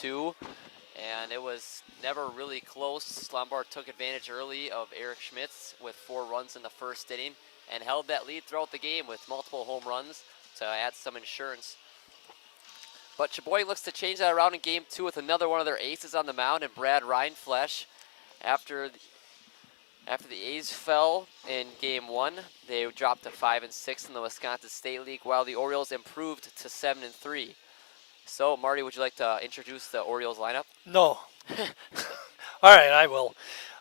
2, and it was never really close. Lombard took advantage early of Eric Schmitz with 4 runs in the first inning and held that lead throughout the game with multiple home runs to add some insurance. But Sheboygan looks to change that around in game 2 with another one of their aces on the mound, and Brad Reinflesch. After the A's fell in game 1, they dropped to 5-6 in the Wisconsin State League, while the Orioles improved to 7-3. So, Marty, would you like to introduce the Orioles lineup? No. All right, I will.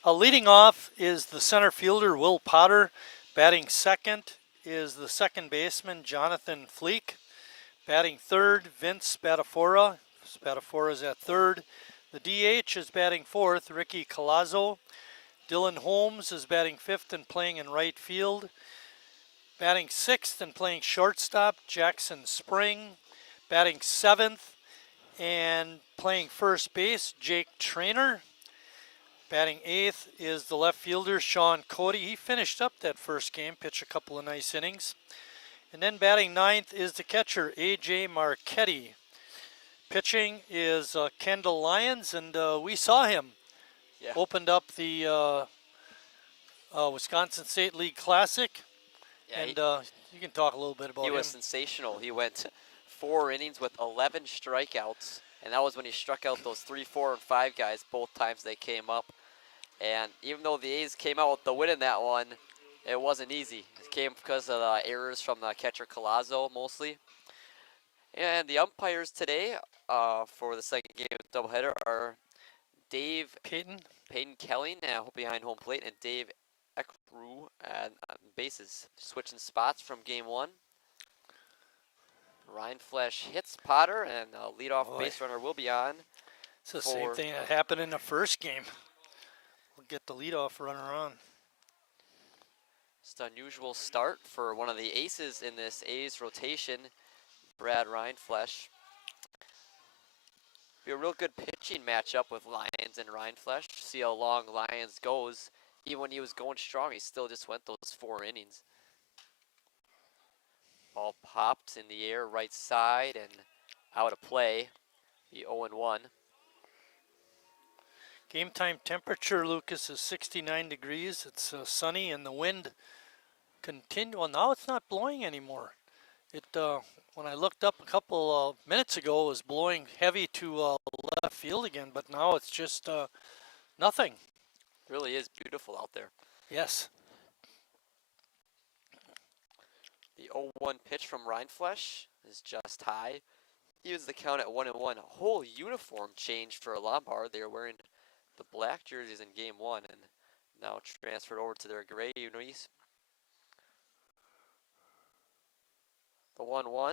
Leading off is the center fielder, Will Potter. Batting second is the second baseman, Jonathan Fleek. Batting third, Vince Spadafora. Spadafora's at third. The DH is batting fourth, Ricky Colazzo. Dylan Holmes is batting fifth and playing in right field. Batting sixth and playing shortstop, Jackson Spring. Batting seventh and playing first base, Jake Trainer. Batting eighth is the left fielder, Sean Cody. He finished up that first game, pitched a couple of nice innings. And then batting ninth is the catcher, A.J. Marchetti. Pitching is Kendall Lyons, and we saw him. Yeah. Opened up the Wisconsin State League Classic. Yeah, and you can talk a little bit about him. He was sensational. He went 4 innings with 11 strikeouts, and that was when he struck out those 3, 4, and 5 guys both times they came up. And even though the A's came out with the win in that one, it wasn't easy. It came because of the errors from the catcher Colazzo mostly. And the umpires today for the second game of the doubleheader are Dave Peyton Kelly, now behind home plate, and Dave Eckru on bases, switching spots from game 1. Reinflesch hits Potter, and a leadoff base runner will be on. It's the same thing that happened in the first game. We'll get the leadoff runner on. Just an unusual start for one of the aces in this A's rotation, Brad Reinflesch. Be a real good pitching matchup with Lyons and Reinflesch. See how long Lyons goes. Even when he was going strong, he still just went those 4 innings. Ball popped in the air right side and out of play. The 0-1. Game time temperature, Lucas, is 69 degrees. It's sunny and the wind continue. Well, now it's not blowing anymore. It when I looked up a couple minutes ago, it was blowing heavy to left field again, but now it's just nothing. Really is beautiful out there. Yes. The 0-1 pitch from Reinflesch is just high. Evens the count at 1-1. A whole uniform change for Lombard. They were wearing the black jerseys in game 1 and now transferred over to their gray unis. The 1-1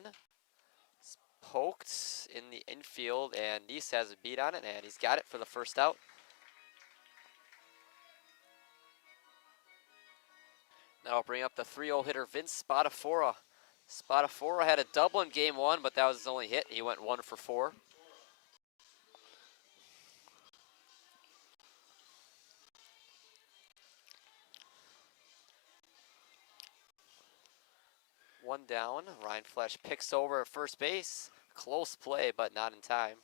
is poked in the infield, and Neese has a beat on it, and he's got it for the first out. Now I'll bring up the 3-0 hitter, Vince Spadafora. Spadafora had a double in game 1, but that was his only hit. He went 1 for 4. One down. Reinflesch picks over at first base. Close play, but not in time.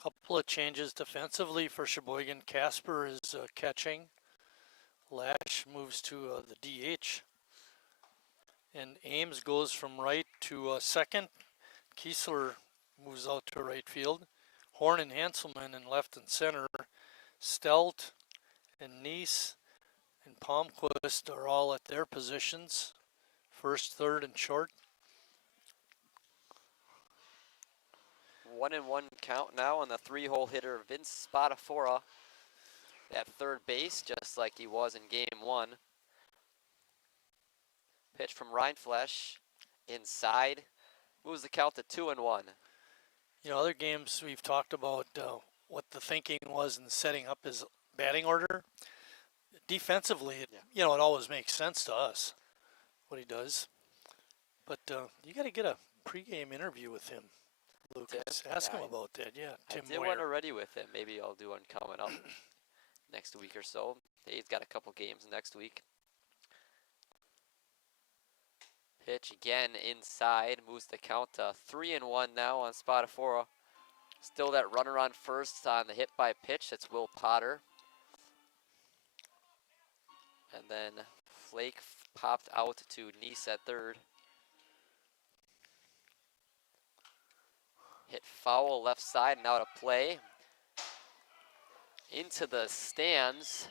Couple of changes defensively for Sheboygan. Casper is catching. Lash moves to the DH. And Ames goes from right to second. Kiesler moves out to right field. Horn and Hanselman in left and center. Stelt and Neese and Palmquist are all at their positions. First, third, and short. 1-1 count now on the 3-hole hitter, Vince Spadafora at third base, just like he was in game 1. Pitch from Reinflesch inside, moves the count to 2-1. You know, other games we've talked about what the thinking was in setting up his batting order. Defensively, it always makes sense to us what he does. But you got to get a pregame interview with him, Lucas. Ask him about that. Yeah, Tim I did one already with him. Maybe I'll do one coming up next week or so. He's got a couple games next week. Pitch again inside, moves the count to 3-1 now on Spadafora. Still that runner on first on the hit by pitch. That's Will Potter. And then Flake popped out to Nice at third. Hit foul left side and out of play. Into the stands.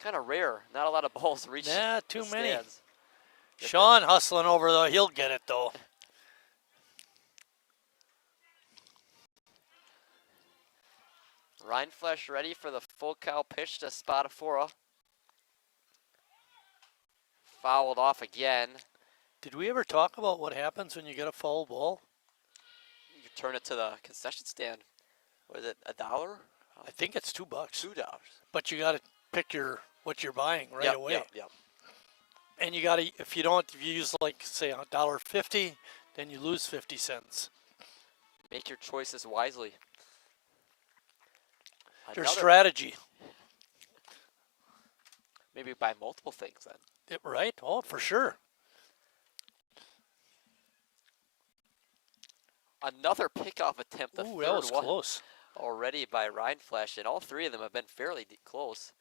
Kind of rare. Not a lot of balls reaching too the many. stands. Sean hustling over though. He'll get it though. Rhineflesh ready for the full cow pitch to Spadafora. Fouled off again. Did we ever talk about what happens when you get a foul ball? You turn it to the concession stand. What is it, $1? I think it's $2. $2. But you got to pick what you're buying right away. Yep. And you got to, if you use like say $1.50, then you lose 50 cents. Make your choices wisely. Your strategy. Maybe buy multiple things then. Right? Oh, for sure. Another pickoff attempt. The Ooh, third that was one close. already by Rhineflesh, and all three of them have been fairly close.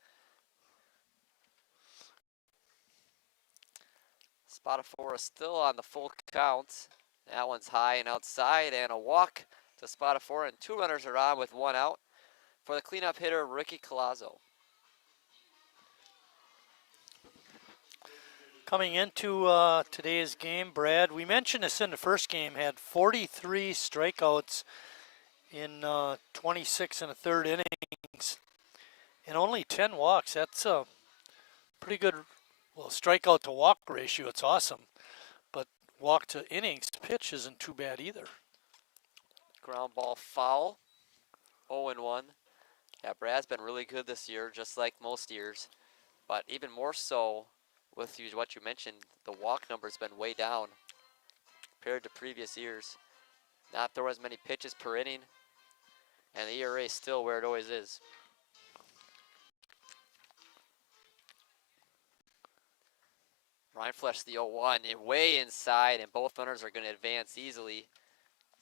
Spadafora still on the full count. That one's high and outside, and a walk to Spadafora, and 2 runners are on with 1 out for the cleanup hitter, Ricky Colazzo. Coming into today's game, Brad, we mentioned this in the first game, had 43 strikeouts in 26 and a third innings, and only 10 walks. That's a pretty good, strikeout to walk ratio. It's awesome, but walk to innings to pitch isn't too bad either. Ground ball foul, 0-1. Yeah, Brad's been really good this year, just like most years, but even more so with what you mentioned, the walk number's been way down compared to previous years. Not throwing as many pitches per inning, and the ERA is still where it always is. Rhineflesh the 0-1, way inside, and both runners are going to advance easily.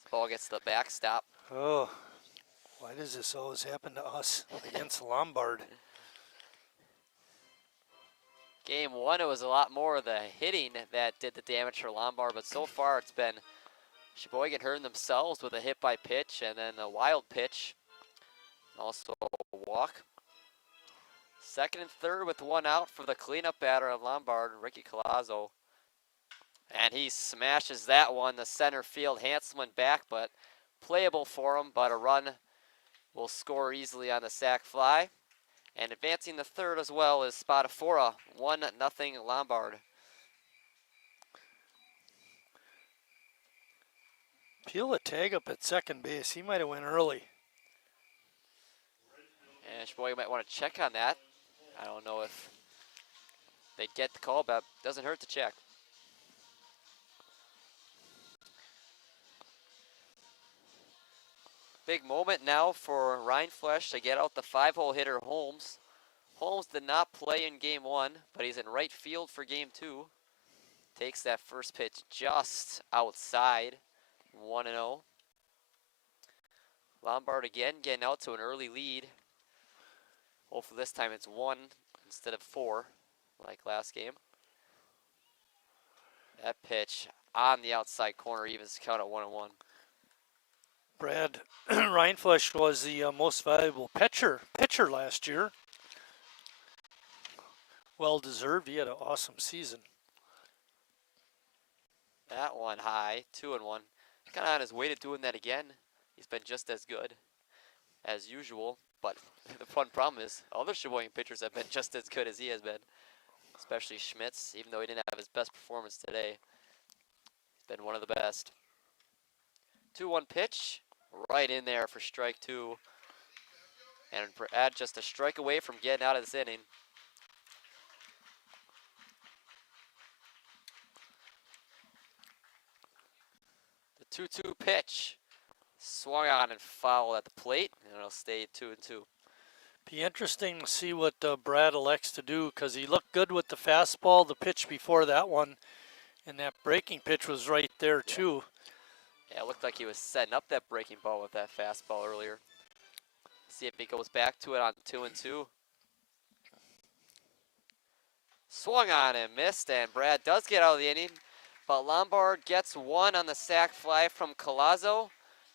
This ball gets the backstop. Oh, why does this always happen to us against Lombard? Game 1, it was a lot more the hitting that did the damage for Lombard, but so far it's been Sheboygan hurting themselves with a hit by pitch and then a wild pitch. Also a walk. Second and third with 1 out for the cleanup batter of Lombard, Ricky Colazzo. And he smashes that one, the center field. Handsome one back, but playable for him, but a run will score easily on the sac fly. And advancing the third as well is Spadafora, 1-0 Lombard. Peel a tag up at second base. He might have went early. And Sheboygan might want to check on that. I don't know if they get the call, but doesn't hurt to check. Big moment now for Rhineflesh to get out the 5-hole hitter Holmes. Holmes did not play in game 1, but he's in right field for game 2. Takes that first pitch just outside, 1-0. Lombard again getting out to an early lead. Hopefully this time it's 1 instead of 4, like last game. That pitch on the outside corner evens the count at 1-1. Brad, Rhineflesh was the most valuable pitcher last year. Well deserved. He had an awesome season. That one high, 2-1. Kind of on his way to doing that again. He's been just as good as usual, but the fun problem is other Sheboygan pitchers have been just as good as he has been, especially Schmitz, even though he didn't have his best performance today. He's been one of the best. 2-1 pitch, right in there for strike 2. And Brad just a strike away from getting out of this inning. The 2-2 pitch. Swung on and fouled at the plate, and it'll stay 2-2. Be interesting to see what Brad elects to do, because he looked good with the fastball, the pitch before that one, And that breaking pitch was right there too. Yeah, it looked like he was setting up that breaking ball with that fastball earlier. See if he goes back to it on 2-2. Swung on and missed, and Brad does get out of the inning, but Lombard gets one on the sac fly from Collazo,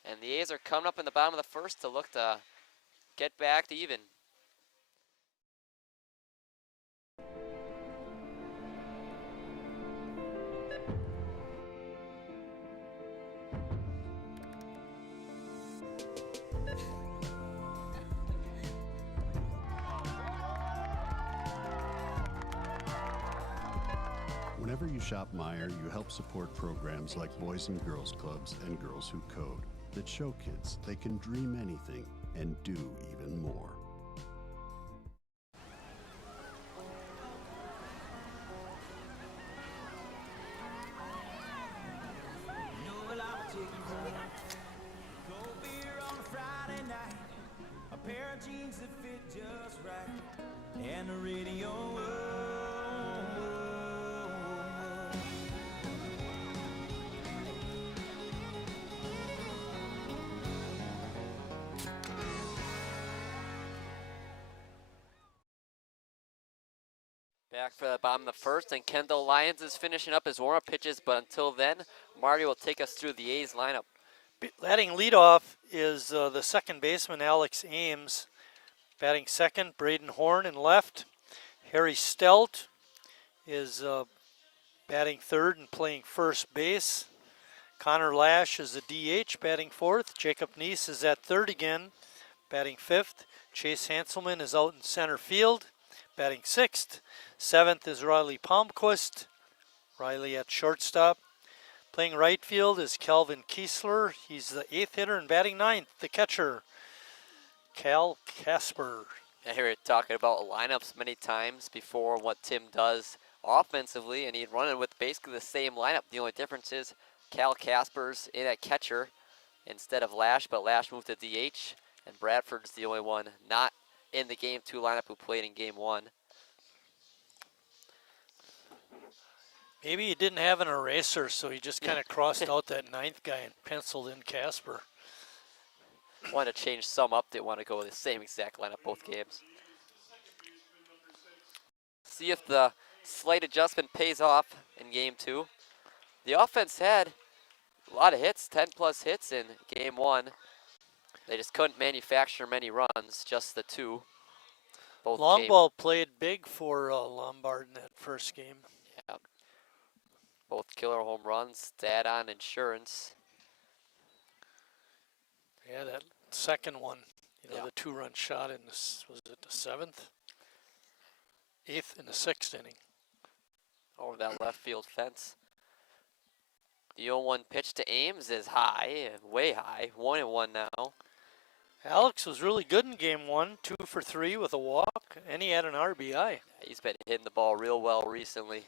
and the A's are coming up in the bottom of the first to look to get back to even. Whenever you shop Meijer, you help support programs like Boys and Girls Clubs and Girls Who Code that show kids they can dream anything and do even more. Jeans that fit just right, and the radio. Back for the bottom of the first, and Kendall Lyons is finishing up his warm-up pitches, but until then, Marty will take us through the A's lineup. Batting leadoff is the second baseman, Alex Ames. Batting second, Braden Horn in left. Harry Stelt is batting third and playing first base. Connor Lash is the DH, batting fourth. Jacob Neese is at third again, batting fifth. Chase Hanselman is out in center field, batting sixth. Seventh is Riley Palmquist. Riley at shortstop. Playing right field is Calvin Kiesler. He's the eighth hitter and batting ninth, the catcher, Cal Casper. I hear it talking about lineups many times before, what Tim does offensively, and he'd run it with basically the same lineup. The only difference is Cal Casper's in at catcher instead of Lash, but Lash moved to DH, and Bradford's the only one not in the Game 2 lineup who played in Game 1. Maybe he didn't have an eraser, so he just kind of crossed out that ninth guy and penciled in Casper. Wanted to change some up, didn't want to go with the same exact lineup both games. See if the slight adjustment pays off in Game 2. The offense had a lot of hits, 10 plus hits in Game 1. They just couldn't manufacture many runs, just the two. Both Long ball played big for Lombard in that first game. Yeah. Both killer home runs, add-on insurance. Yeah, that second one, Yeah. the two-run shot in this, was it the seventh? Eighth and the sixth inning. Over that left field fence. The 0-1 pitch to Ames is high, way high, 1-1 now. Alex was really good in game one, 2 for 3 with a walk, and he had an RBI. He's been hitting the ball real well recently.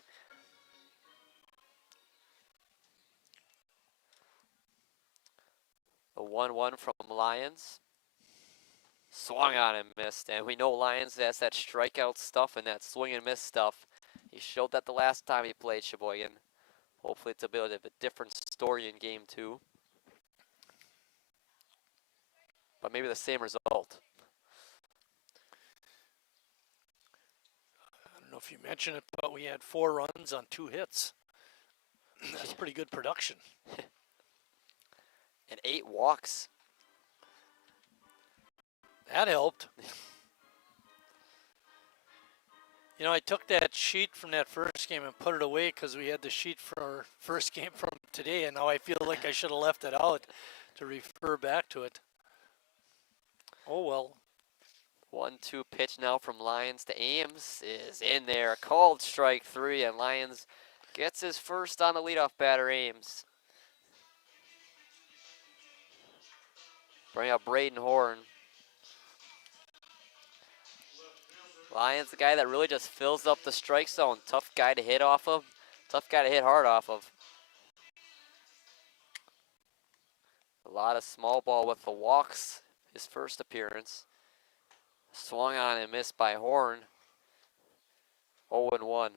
The 1-1 from Lyons. Swung on and missed, and we know Lyons has that strikeout stuff and that swing and miss stuff. He showed that the last time he played Sheboygan. Hopefully it's a bit of a different story in Game 2. But maybe the same result. I don't know if you mentioned it, but we had 4 runs on 2 hits. That's pretty good production. And 8 walks. That helped. I took that sheet from that first game and put it away because we had the sheet for our first game from today, and now I feel like I should have left it out to refer back to it. Oh well. 1-2 pitch now from Lyons to Ames is in there. Called strike 3, and Lyons gets his first on the leadoff batter, Ames. Bring up Braden Horn. Lyons, the guy that really just fills up the strike zone. Tough guy to hit off of. Tough guy to hit hard off of. A lot of small ball with the walks. His first appearance. Swung on and missed by Horn. 0-1.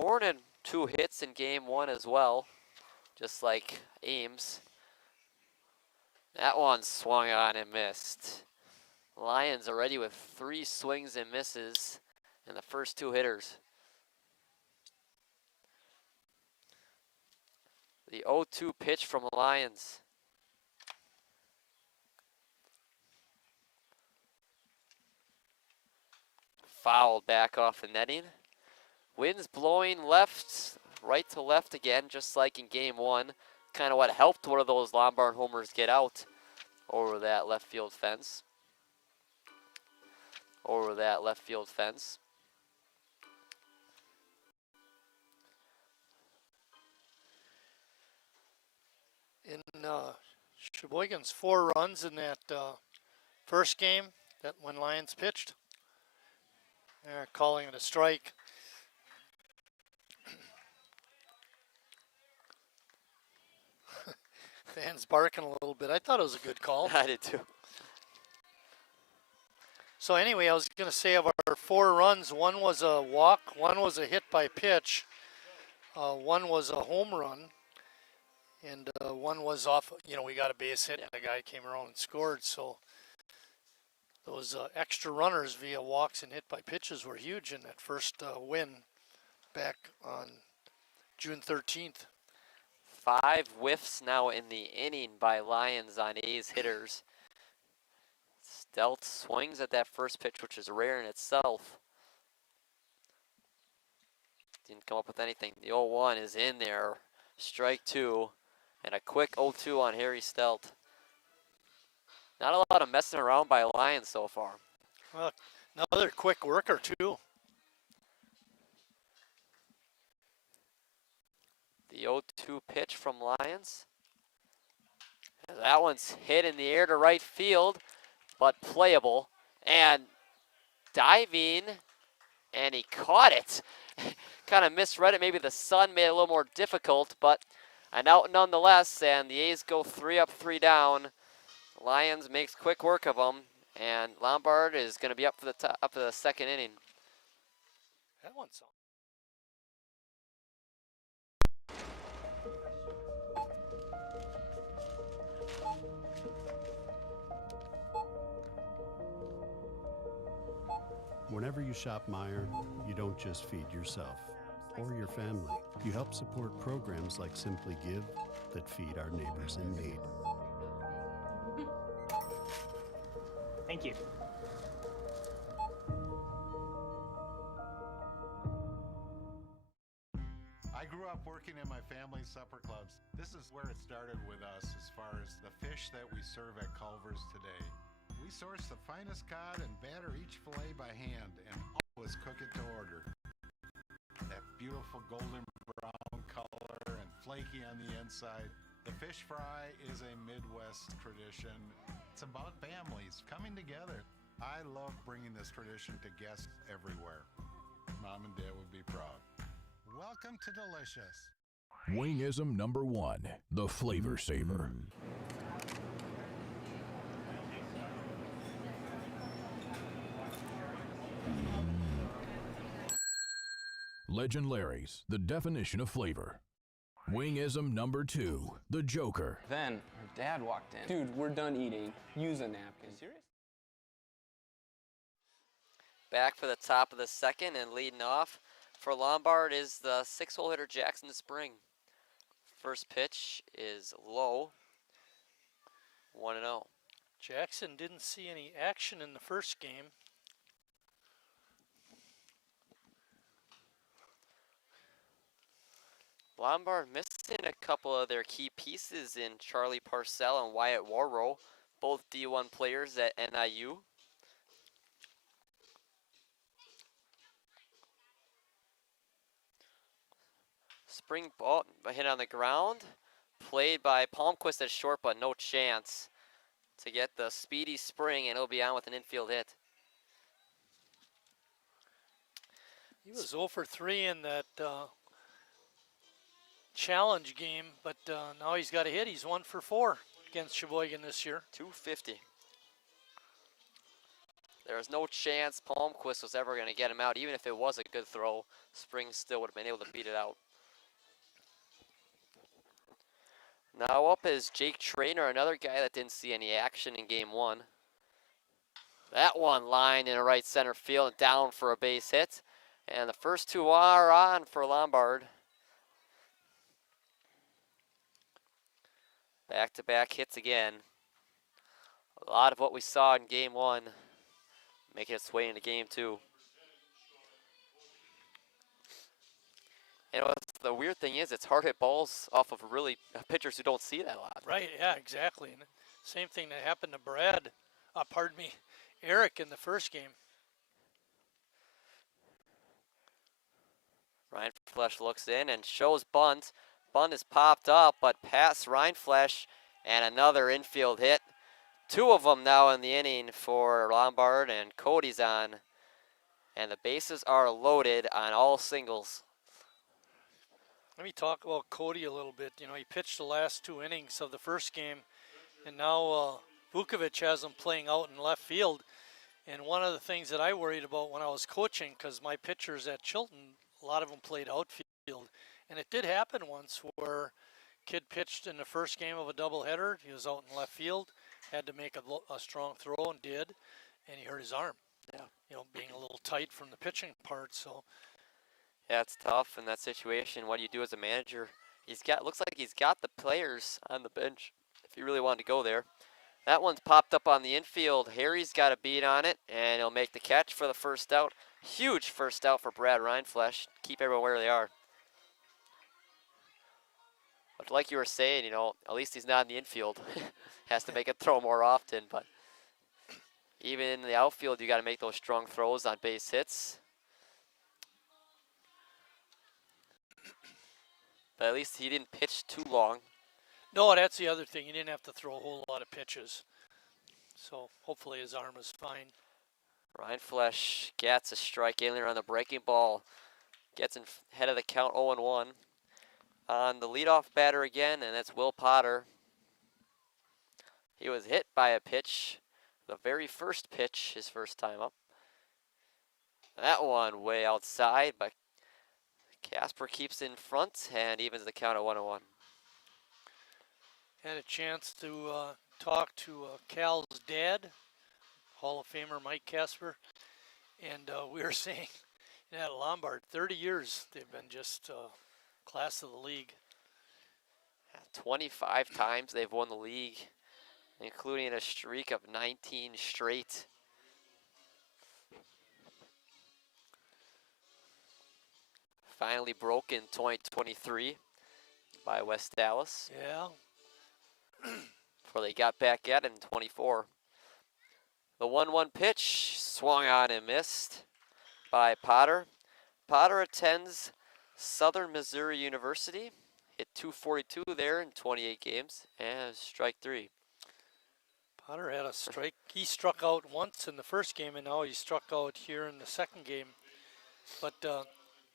More than 2 hits in game 1 as well, just like Ames. That one swung on and missed. Lions already with 3 swings and misses in the first 2 hitters. The 0-2 pitch from the Lions. Fouled back off the netting. Winds blowing left, right to left again, just like in game 1. Kind of what helped one of those Lombard homers get out over that left field fence. Over that left field fence. In Sheboygan's 4 runs in that first game, that when Lions pitched, they're calling it a strike. Fans barking a little bit. I thought it was a good call. I did too. So anyway, I was going to say of our 4 runs, 1 was a walk, 1 was a hit by pitch, 1 was a home run, and 1 was off. We got a base hit, and the guy came around and scored. So those extra runners via walks and hit by pitches were huge in that first win back on June 13th. 5 whiffs now in the inning by Lions on A's hitters. Stelt swings at that first pitch, which is rare in itself. Didn't come up with anything. The 0-1 is in there. Strike 2. And a quick 0-2 on Harry Stelt. Not a lot of messing around by Lions so far. Well, another quick worker, too. The 0-2 pitch from Lions. And that one's hit in the air to right field, but playable. And diving, and he caught it. Kind of misread it. Maybe the sun made it a little more difficult, but an out nonetheless, and the A's go 3 up, 3 down. Lions makes quick work of them, and Lombard is going to be up for the second inning. That one's on. Whenever you shop Meijer, you don't just feed yourself or your family. You help support programs like Simply Give that feed our neighbors in need. Thank you. I grew up working in my family's supper clubs. This is where it started with us as far as the fish that we serve at Culver's today. We source the finest cod and batter each fillet by hand and always cook it to order. That beautiful golden brown color and flaky on the inside. The fish fry is a Midwest tradition. It's about families coming together. I love bringing this tradition to guests everywhere. Mom and Dad would be proud. Welcome to Delicious. Wingism number 1, the Flavor Saver. Legend Larry's, the definition of flavor. Wingism number 2, the Joker. Then her dad walked in. Dude, we're done eating. Use a napkin. Serious? Back for the top of the second and leading off for Lombard is the 6-hole hitter Jackson Spring. First pitch is low. 1-0. Jackson didn't see any action in the first game. Lombard missing a couple of their key pieces in Charlie Parcell and Wyatt Warrow, both D1 players at NIU. Spring ball hit on the ground, played by Palmquist at short, but no chance to get the speedy Spring, and he'll be on with an infield hit. He was 0 for 3 in that challenge game, but now he's got a hit. He's 1 for 4 against Sheboygan this year. .250. There was no chance Palmquist was ever going to get him out. Even if it was a good throw, Springs still would have been able to beat it out. Now up is Jake Trainer, another guy that didn't see any action in game one. That one lined in a right center field and down for a base hit. And the first two are on for Lombard. Back-to-back hits again. A lot of what we saw in game one making its way into game two. And the weird thing is, it's hard hit balls off of really pitchers who don't see that a lot. Right, yeah, exactly. And same thing that happened to Eric in the first game. Rindfleisch looks in and shows bunt. Bunt is popped up, but past Rindfleisch and another infield hit. Two of them now in the inning for Lombard, and Cody's on. And the bases are loaded on all singles. Let me talk about Cody a little bit. You know, he pitched the last 2 innings of the first game, and now Vukovic has him playing out in left field. And one of the things that I worried about when I was coaching, because my pitchers at Chilton, a lot of them played outfield. And it did happen once where kid pitched in the first game of a doubleheader. He was out in left field, had to make a strong throw and did, and he hurt his arm. Yeah. You know, being a little tight from the pitching part. So yeah, it's tough in that situation. What do you do as a manager? Looks like he's got the players on the bench if he really wanted to go there. That one's popped up on the infield. Harry's got a beat on it, and he'll make the catch for the first out. Huge first out for Brad Rindfleisch. Keep everyone where they are. But like you were saying, you know, at least he's not in the infield. Has to make a throw more often, but even in the outfield, you got to make those strong throws on base hits. But at least he didn't pitch too long. no, that's the other thing. He didn't have to throw a whole lot of pitches. So hopefully his arm is fine. Rindfleisch gets a strike in there on the breaking ball. Gets in head of the count 0-1. On the leadoff batter again, and that's Will Potter. He was hit by a pitch, the very first pitch, his first time up. That one way outside, but Casper keeps in front and evens the count at 1-1. Had a chance to talk to Cal's dad, Hall of Famer Mike Casper, and we were saying, at Lombard, 30 years they've been just class of the league. 25 times they've won the league, including a streak of 19 straight. Finally broke in 2023 by West Dallas. Yeah. Before they got back at it in 24. The 1-1 pitch swung on and missed by Potter. Potter attends Southern Missouri University. Hit .242 there in 28 games and strike 3. Potter had a strike. He struck out once in the first game, and now he struck out here in the second game. But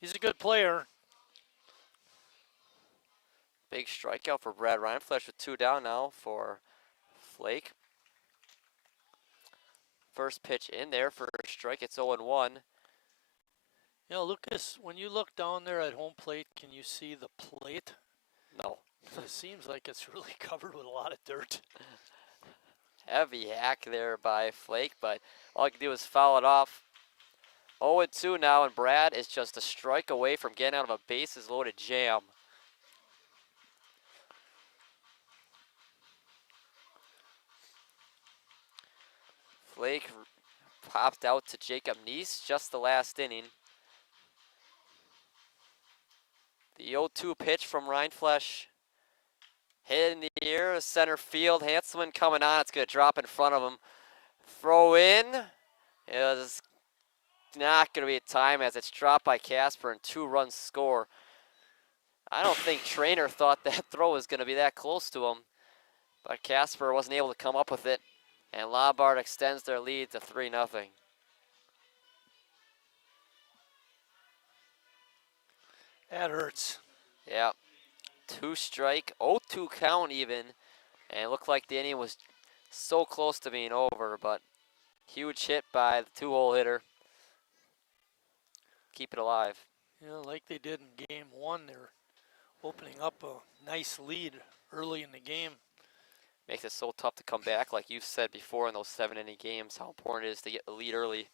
he's a good player. Big strikeout for Brad Rindfleisch with 2 down now for Flake. First pitch in there for a strike. It's 0-1. You know, Lucas, when you look down there at home plate, can you see the plate? No. It seems like it's really covered with a lot of dirt. Heavy hack there by Flake, but all he can do is foul it off. 0-2 now, and Brad is just a strike away from getting out of a bases loaded jam. Flake popped out to Jacob Neese just the last inning. The 0-2 pitch from Rindfleisch. Hit in the air, center field. Hanselman coming on. It's going to drop in front of him. Throw in. It was not going to be a time as it's dropped by Casper and 2-run score. I don't think Trainer thought that throw was going to be that close to him. But Casper wasn't able to come up with it. And Lombard extends their lead to 3-0. That hurts. Yeah. 2 strike, 0-2 count even. And it looked like the inning was so close to being over, but Huge hit by the 2-hole hitter. Keep it alive. Yeah, like they did in game one, they're opening up a nice lead early in the game. Makes it so tough to come back, like you've said before in those 7-inning games, how important it is to get the lead early.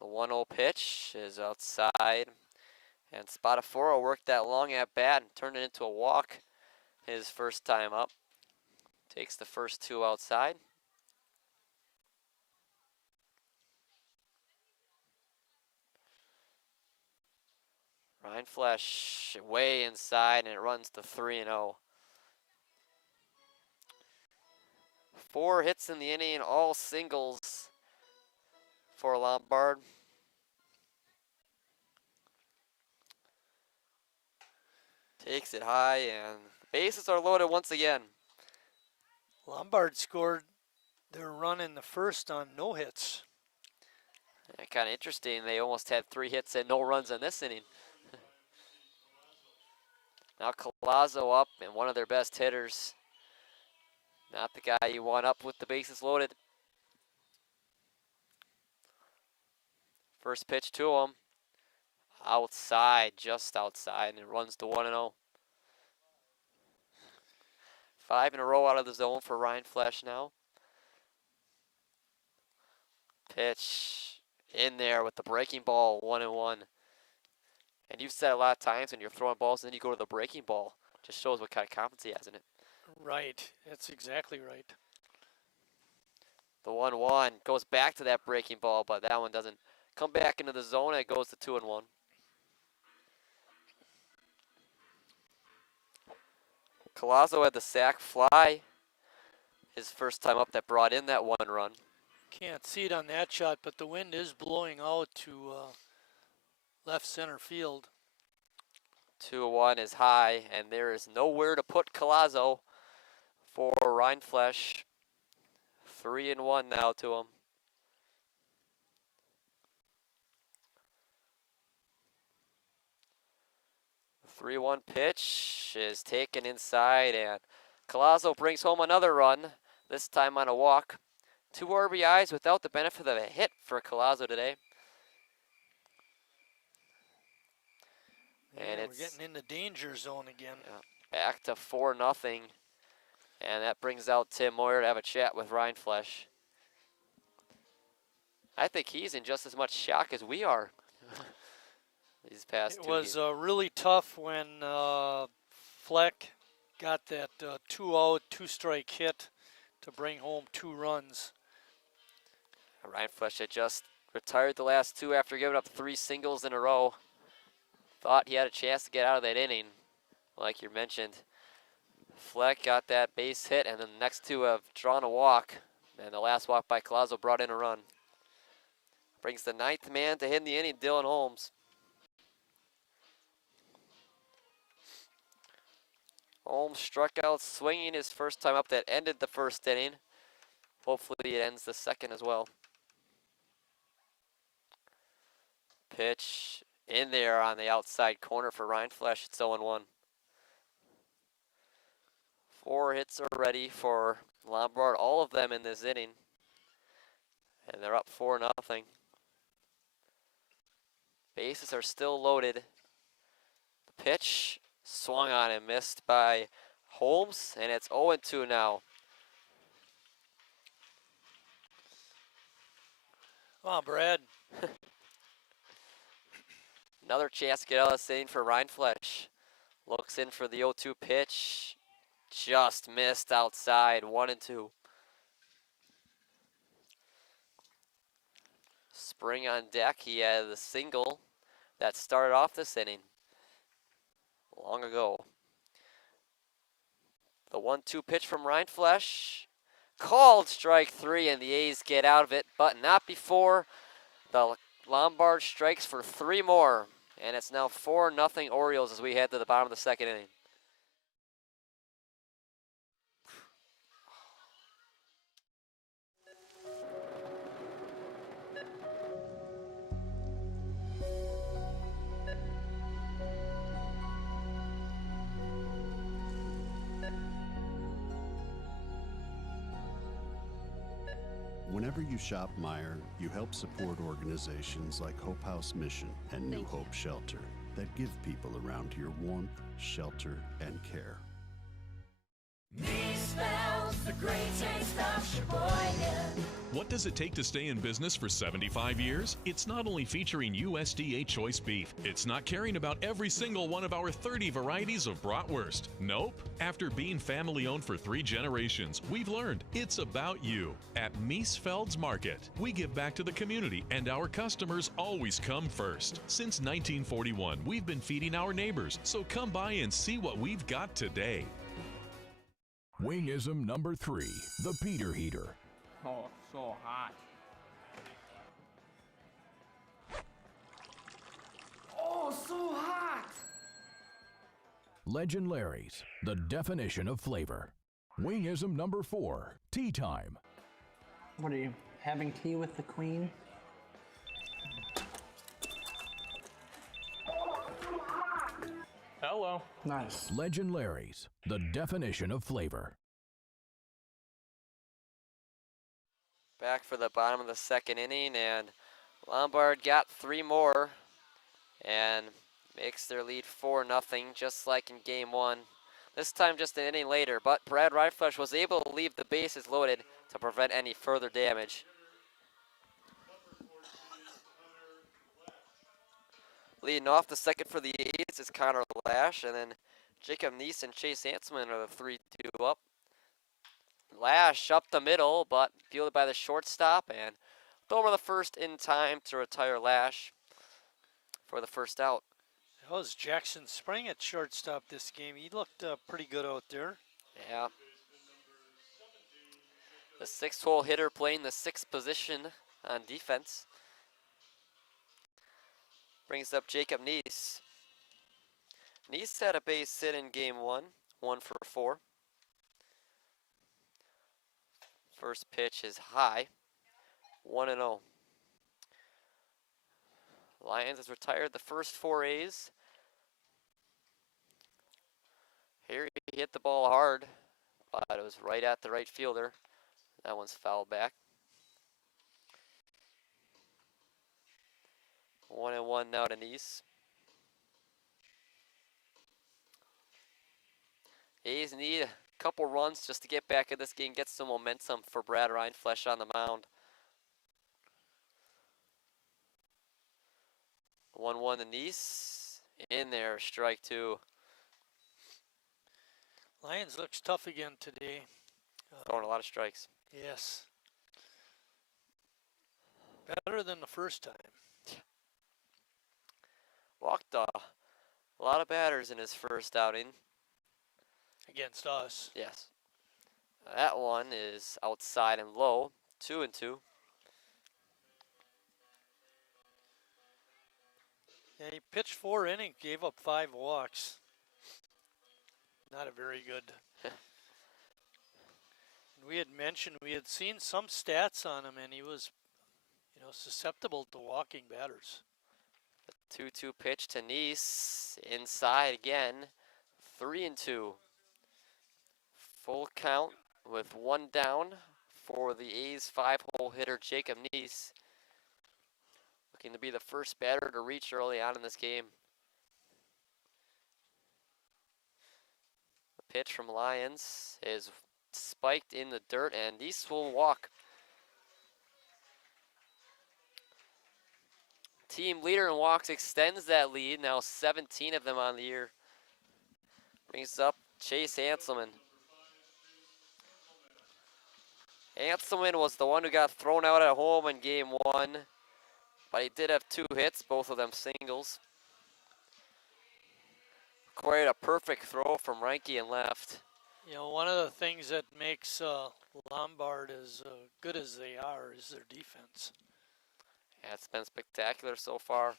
The 1-0 pitch is outside, and Spataforo worked that long at bat and turned it into a walk his first time up. Takes the first 2 outside. Ryan Flesh way inside, and it runs to 3-0. 4 hits in the inning, all singles for Lombard. Takes it high, and the bases are loaded once again. Lombard scored their run in the first on no hits. Kind of interesting. They almost had 3 hits and no runs in this inning. Now Collazo up, and one of their best hitters. Not the guy you want up with the bases loaded. First pitch to him. Outside, just outside, and it runs to 1-0. 5 in a row out of the zone for Ryan Flesh now. Pitch in there with the breaking ball, 1-1. And you've said a lot of times when you're throwing balls and then you go to the breaking ball. Just shows what kind of confidence he has in it. Right, that's exactly right. The 1-1 goes back to that breaking ball, but that one doesn't come back into the zone, and it goes to 2-1. Collazo had the sac fly his first time up that brought in that 1 run. Can't see it on that shot, but the wind is blowing out to left center field. 2-1 is high, and there is nowhere to put Collazo for Ryan Flesh. 3-1 now to him. The 3-1 pitch is taken inside, and Collazo brings home another run, this time on a walk. 2 RBIs without the benefit of a hit for Collazo today. And Yeah, it's we're getting in the danger zone again. back to 4-0. And that brings out Tim Moyer to have a chat with Ryan Flesh. I think he's in just as much shock as we are these past It 2 was games. really tough when Fleck got that 2-out, 2-strike hit to bring home 2 runs. Ryan Flesh had just retired the last 2 after giving up 3 singles in a row. Thought he had a chance to get out of that inning, like you mentioned. Fleck got that base hit, and then the next 2 have drawn a walk. And the last walk by Collazo brought in a run. Brings the 9th man to hit the inning, Dylan Holmes. Holmes struck out swinging his first time up that ended the first inning. Hopefully it ends the second as well. Pitch in there on the outside corner for Ryan Flesh. It's 0-1. 4 hits already for Lombard, all of them in this inning. And they're up 4-0. Bases are still loaded. The pitch swung on and missed by Holmes, and it's 0-2 now. Come on, Brad. Another chance to get out of this inning for Ryan Flesh. Looks in for the 0-2 pitch. Just missed outside, 1-2. Spring on deck. He had the single that started off this inning long ago. The 1-2 pitch from Ryan Flesh. Called strike 3, and the A's get out of it, but not before the Lombard strikes for 3 more. And it's now 4-0 Orioles as we head to the bottom of the second inning. Whenever you shop Meijer, you help support organizations like Hope House Mission and New Hope Shelter that give people around here warmth, shelter, and care. Me spells the great taste of Sheboygan. What does it take to stay in business for 75 years? It's not only featuring USDA choice beef. It's not caring about every single one of our 30 varieties of bratwurst. Nope. After being family owned for 3 generations, we've learned it's about you. At Miesfeld's Market, we give back to the community and our customers always come first. Since 1941, we've been feeding our neighbors, so come by and see what we've got today. Wingism number 3, the Peter Heater. Oh, so hot. Oh, so hot! Legend Larry's, the definition of flavor. Wingism number 4, tea time. What are you, having tea with the queen? Hello. Nice. Legend Larry's, the definition of flavor. Back for the bottom of the second inning, and Lombard got 3 more and makes their lead 4-0, just like in game 1. This time just an inning later, but Brad Riflesh was able to leave the bases loaded to prevent any further damage. Leading off the second for the A's is Connor Lash, and then Jacob Neese and Chase Hanselman are the 3-2 up. Lash up the middle, but fielded by the shortstop, and over the first in time to retire Lash for the first out. That was Jackson Spring at shortstop this game. He looked pretty good out there. Yeah. The 6-hole hitter playing the 6th position on defense. Brings up Jacob Neese. Neese had a base hit in game 1, 1 for 4. First pitch is high, 1-0. Lions has retired the first 4 A's. Here he hit the ball hard, but it was right at the right fielder. That one's fouled back. 1-1 now to Neese. A's need a couple runs just to get back in this game, get some momentum for Brad Riflesh on the mound. 1-1 to Neese. In there, strike 2. Lions looks tough again today. Throwing a lot of strikes. Yes. Better than the first time. Walked a lot of batters in his first outing. Against us. Yes. That one is outside and low, 2-2. Yeah, he pitched 4 innings, gave up 5 walks. Not a very good. We had mentioned, we had seen some stats on him, and he was, susceptible to walking batters. 2-2 pitch to Neese, inside again, 3-2. Full count with 1 down for the A's 5-hole hitter Jacob Neese. Looking to be the first batter to reach early on in this game. The pitch from Lions is spiked in the dirt, and Neese will walk. Team leader in walks extends that lead, now 17 of them on the year. Brings up Chase Hanselman. Hanselman was the one who got thrown out at home in game 1, but he did have 2 hits, both of them singles. Quite a perfect throw from Reinke and left. One of the things that makes Lombard as good as they are is their defense. Yeah, it's been spectacular so far.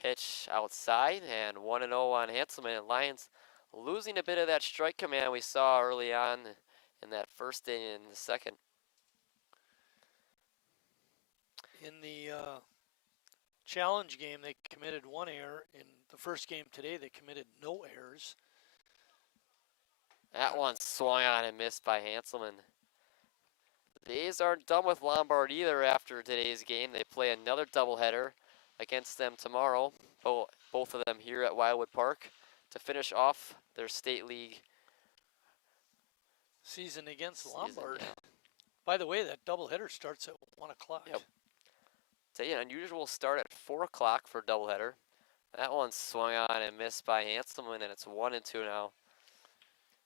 Pitch outside, and 1-0 on Hanselman. And Lions losing a bit of that strike command we saw early on in that first inning and the second. In the challenge game, they committed 1 error. In the first game today, they committed no errors. That one swung on and missed by Hanselman. The A's aren't done with Lombard either after today's game. They play another doubleheader against them tomorrow. Both of them here at Wildwood Park to finish off their state league season against season. Lombard. Yeah. By the way, that doubleheader starts at 1 o'clock. Yep. Today, an unusual start at 4 o'clock for a doubleheader. That one swung on and missed by Hanselman, and it's 1-2 now.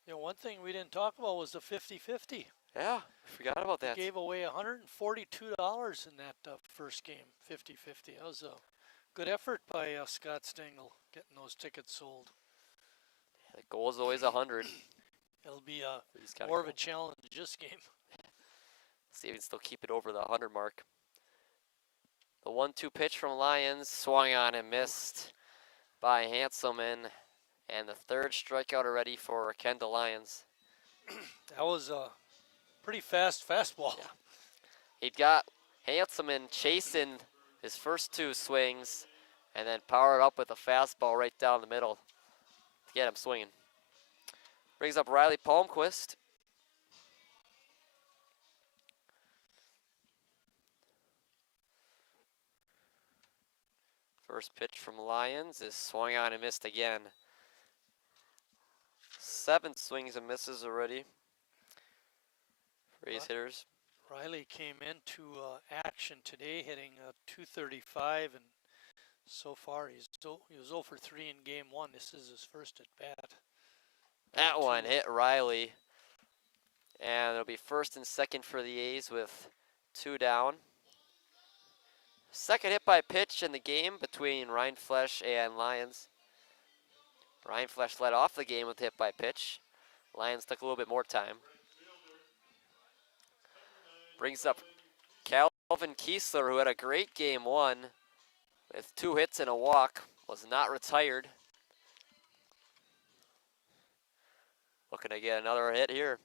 You know, one thing we didn't talk about was the 50-50. Yeah, forgot about that. Gave away $142 in that first game, 50-50. That was a good effort by Scott Stengel getting those tickets sold. The goal is always 100. It'll be more of a challenge this game. See if he can still keep it over the 100 mark. The 1-2 pitch from Lyons swung on and missed by Hanselman, and the third strikeout already for Kendall Lyons. That was a pretty fast fastball. Yeah. He'd got Hanselman chasing his first 2 swings and then powered up with a fastball right down the middle to get him swinging. Brings up Riley Palmquist. First pitch from Lyons is swung on and missed again. 7 swings and misses already for A's hitters. Riley came into action today hitting .235, and so far he was 0 for 3 in game 1. This is his first at bat. That one hit Riley, and it'll be first and second for the A's with 2 down. Second hit by pitch in the game between Rindfleisch and Lyons. Rindfleisch led off the game with hit by pitch. Lyons took a little bit more time. Brings up Calvin Kiesler, who had a great game 1 with 2 hits and a walk, was not retired. Looking to get another hit here.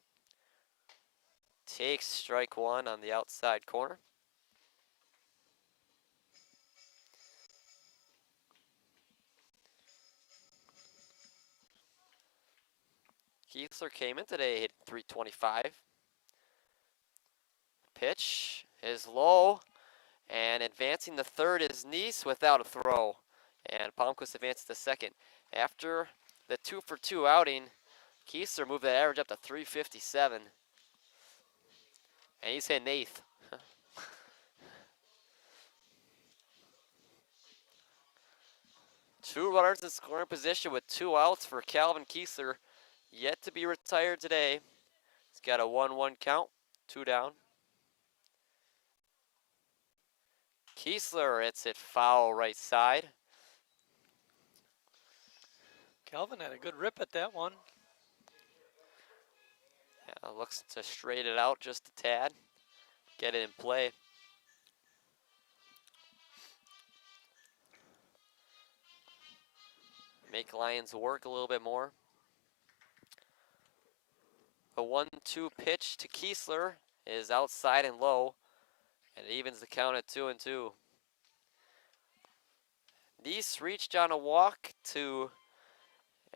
Takes strike 1 on the outside corner. Kiesler came in today, hit .325. Pitch is low, and advancing to third is Neese without a throw. And Palmquist advances to second. After the 2 for 2 outing, Kiesler moved that average up to .357. And he's hitting 8th. 2 runners in scoring position with 2 outs for Calvin Kiesler, yet to be retired today. He's got a 1-1 count, 2 down. Kiesler hits it foul right side. Calvin had a good rip at that one. Yeah, looks to straight it out just a tad, get it in play. Make Lyons work a little bit more. A 1-2 pitch to Kiesler is outside and low, and it evens the count at 2-2. Neese reached on a walk to,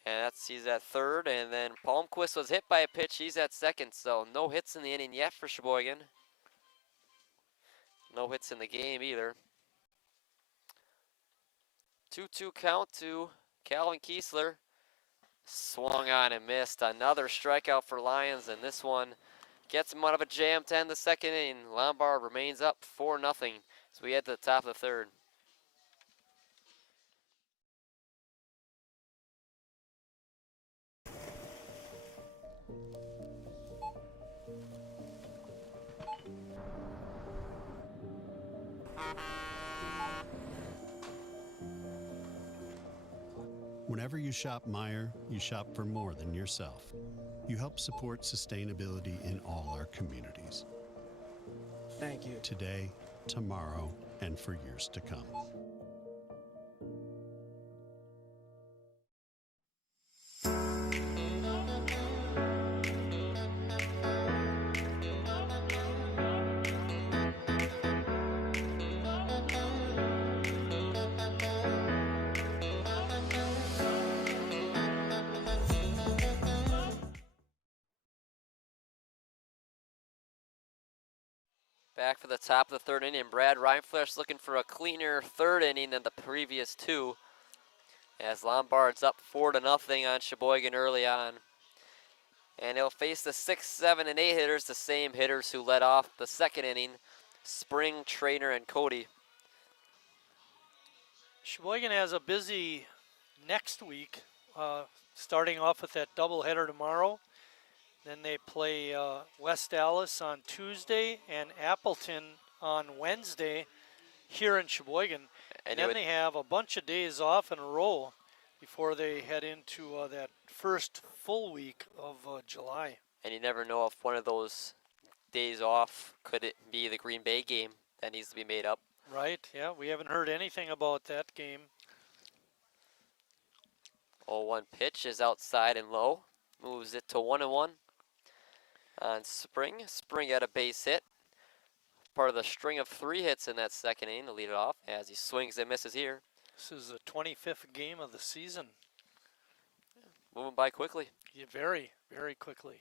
and he's at third, and then Palmquist was hit by a pitch. He's at second, so no hits in the inning yet for Sheboygan. No hits in the game either. 2-2 count to Calvin Kiesler. Swung on and missed. Another strikeout for Lyons, and this one gets him out of a jam to end the second inning. Lombard remains up 4-0 as we head to the top of the third. Whenever you shop Meijer, you shop for more than yourself. You help support sustainability in all our communities. Thank you. Today, tomorrow, and for years to come. Back for the top of the third inning. Brad Reinflesch looking for a cleaner third inning than the previous two, as Lombard's up 4-0 on Sheboygan early on. And he'll face the 6, 7, and 8 hitters, the same hitters who led off the second inning, Spring, Trainer, and Cody. Sheboygan has a busy next week, starting off with that doubleheader tomorrow. Then they play West Dallas on Tuesday and Appleton on Wednesday here in Sheboygan. And then they have a bunch of days off in a row before they head into that first full week of July. And you never know if one of those days off could it be the Green Bay game that needs to be made up. Right, yeah, we haven't heard anything about that game. 0-1 pitch is outside and low. Moves it to 1-1 on Spring. Spring had a base hit. Part of the string of 3 hits in that second inning to lead it off as he swings and misses here. This is the 25th game of the season. Moving by quickly. Yeah, very, very quickly.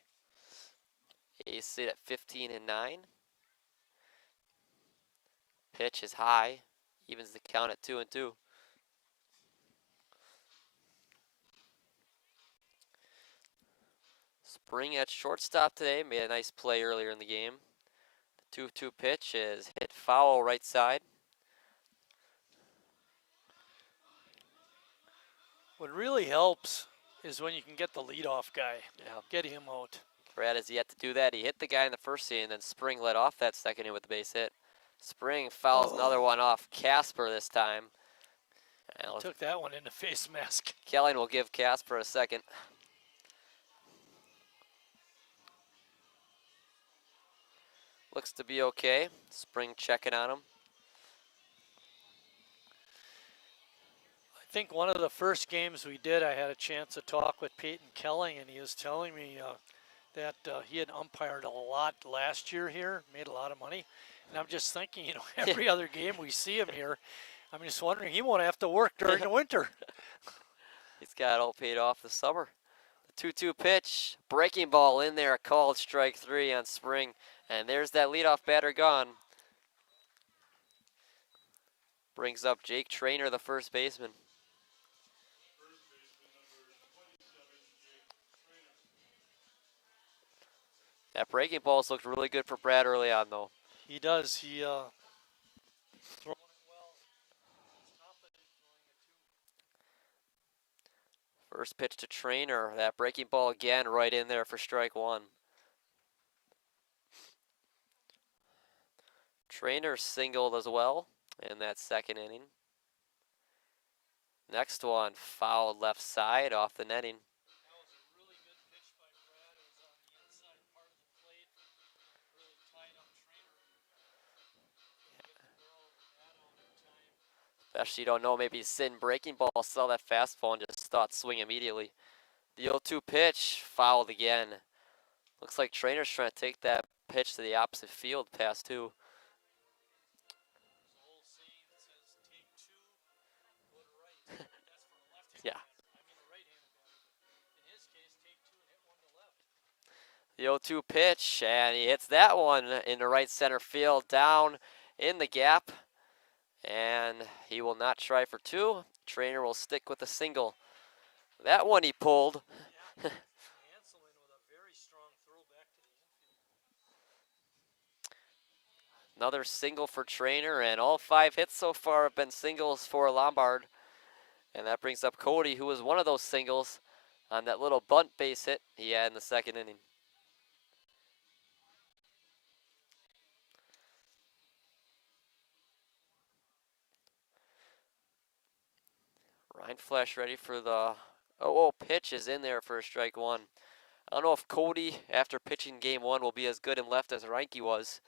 Ace sit at 15-9. Pitch is high. Evens the count at 2-2. Spring at shortstop today. Made a nice play earlier in the game. The 2-2 pitch is hit foul right side. What really helps is when you can get the leadoff guy. Yeah. Get him out. Brad has yet to do that. He hit the guy in the first inning, then Spring led off that second inning with the base hit. Spring fouls another one off Casper this time. And Took that one into face mask. Kelly will give Casper a second. Looks to be okay. Spring checking on him. I think one of the first games we did, I had a chance to talk with Peyton Kelling, and he was telling me that he had umpired a lot last year here, made a lot of money. And I'm just thinking, you know, every other game we see him here, I'm just wondering, he won't have to work during the winter. He's got it all paid off this summer. The 2-2 pitch, breaking ball in there, called strike 3 on Spring. And there's that leadoff batter gone. Brings up Jake Trainer, the first baseman. That breaking ball's looked really good for Brad early on, though. He does. He throwing it well. First pitch to Trainer. That breaking ball again right in there for strike 1. Trainer singled as well in that second inning. Next one, fouled left side off the netting. That was a really good pitch by Brad. It was on the inside part of the plate. Really tied up Trainer. Especially you don't know, maybe he's sitting breaking ball, saw that fastball and just thought swing immediately. The 0-2 pitch, fouled again. Looks like Trainer's trying to take that pitch to the opposite field past 2. Yeah. The 0-2 pitch, and he hits that one in the right center field, down in the gap. And he will not try for 2. Trainer will stick with a single. That one he pulled. Another single for Trainer, and all 5 hits so far have been singles for Lombard. And that brings up Cody, who was one of those singles on that little bunt base hit he had in the second inning. Reinflesch ready for the 0-0 pitch is in there for strike 1. I don't know if Cody, after pitching game 1, will be as good in left as Reinke was.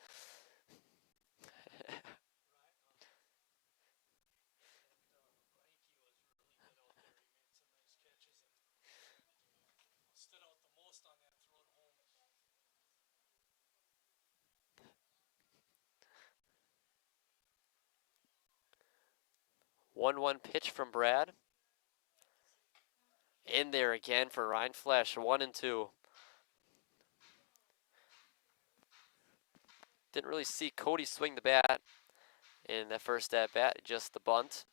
One pitch from Brad. In there again for Reinflesch, 1-2. Didn't really see Cody swing the bat in that first at bat, just the bunt.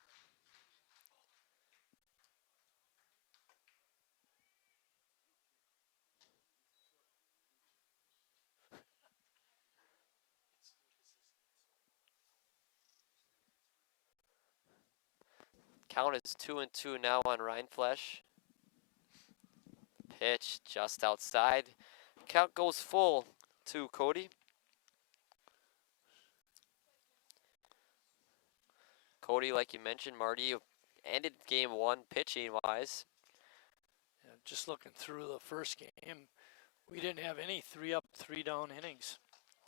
Count is 2-2 now on Rhineflesh. Pitch just outside. Count goes full to Cody. Cody, like you mentioned, Marty, ended game 1 pitching wise. Yeah, just looking through the first game, we didn't have any 3-up, 3-down innings.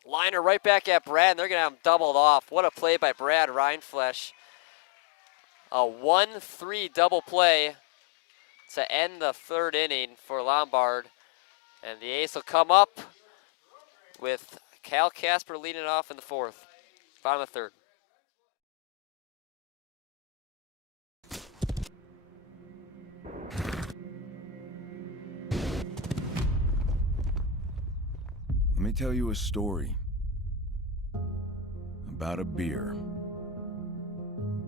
Liner right back at Brad, and they're going to have him doubled off. What a play by Brad Rhineflesh. A 1-3 double play to end the 3rd inning for Lombard. And the ace will come up with Cal Casper leading off in the 4th. Bottom of the 3rd. Let me tell you a story about a beer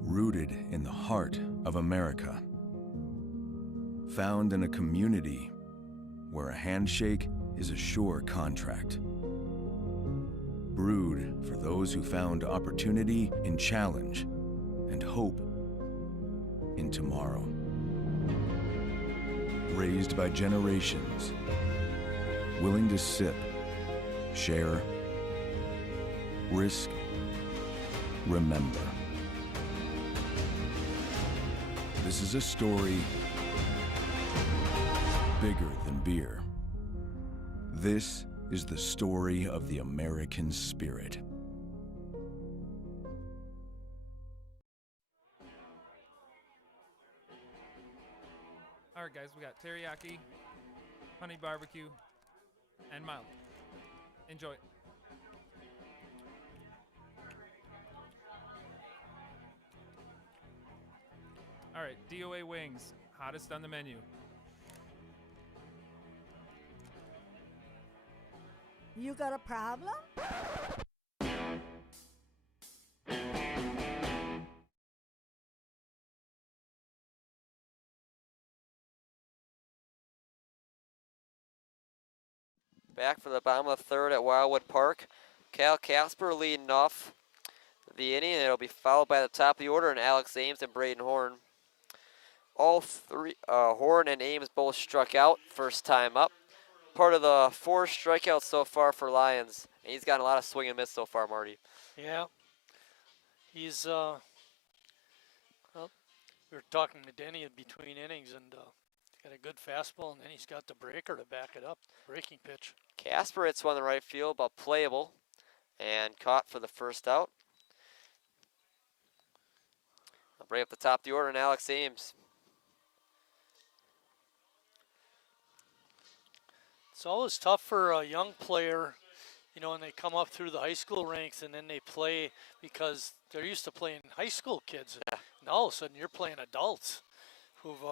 rooted in the heart of America, found in a community where a handshake is a sure contract, brewed for those who found opportunity in challenge and hope in tomorrow, raised by generations, willing to sip, share, risk, remember. This is a story bigger than beer. This is the story of the American spirit. All right, guys, we got teriyaki, honey barbecue, and mild. Enjoy. All right, DOA wings, hottest on the menu. You got a problem? Back for the bottom of the 3rd at Wildwood Park. Cal Casper leading off the inning, and it'll be followed by the top of the order and Alex Ames and Braden Horn. All three, Horn and Ames both struck out first time up. Part of the 4 strikeouts so far for Lions. And he's gotten a lot of swing and miss so far, Marty. Yeah. He's, well, we were talking to Denny in between innings, and got a good fastball, and then he's got the breaker to back it up, breaking pitch. Casper hits one in the right field, but playable, and caught for the first out. I'll bring up the top of the order and Alex Ames. It's always tough for a young player, you know, when they come up through the high school ranks and then they play, because they're used to playing high school kids. Yeah. Now all of a sudden you're playing adults who've,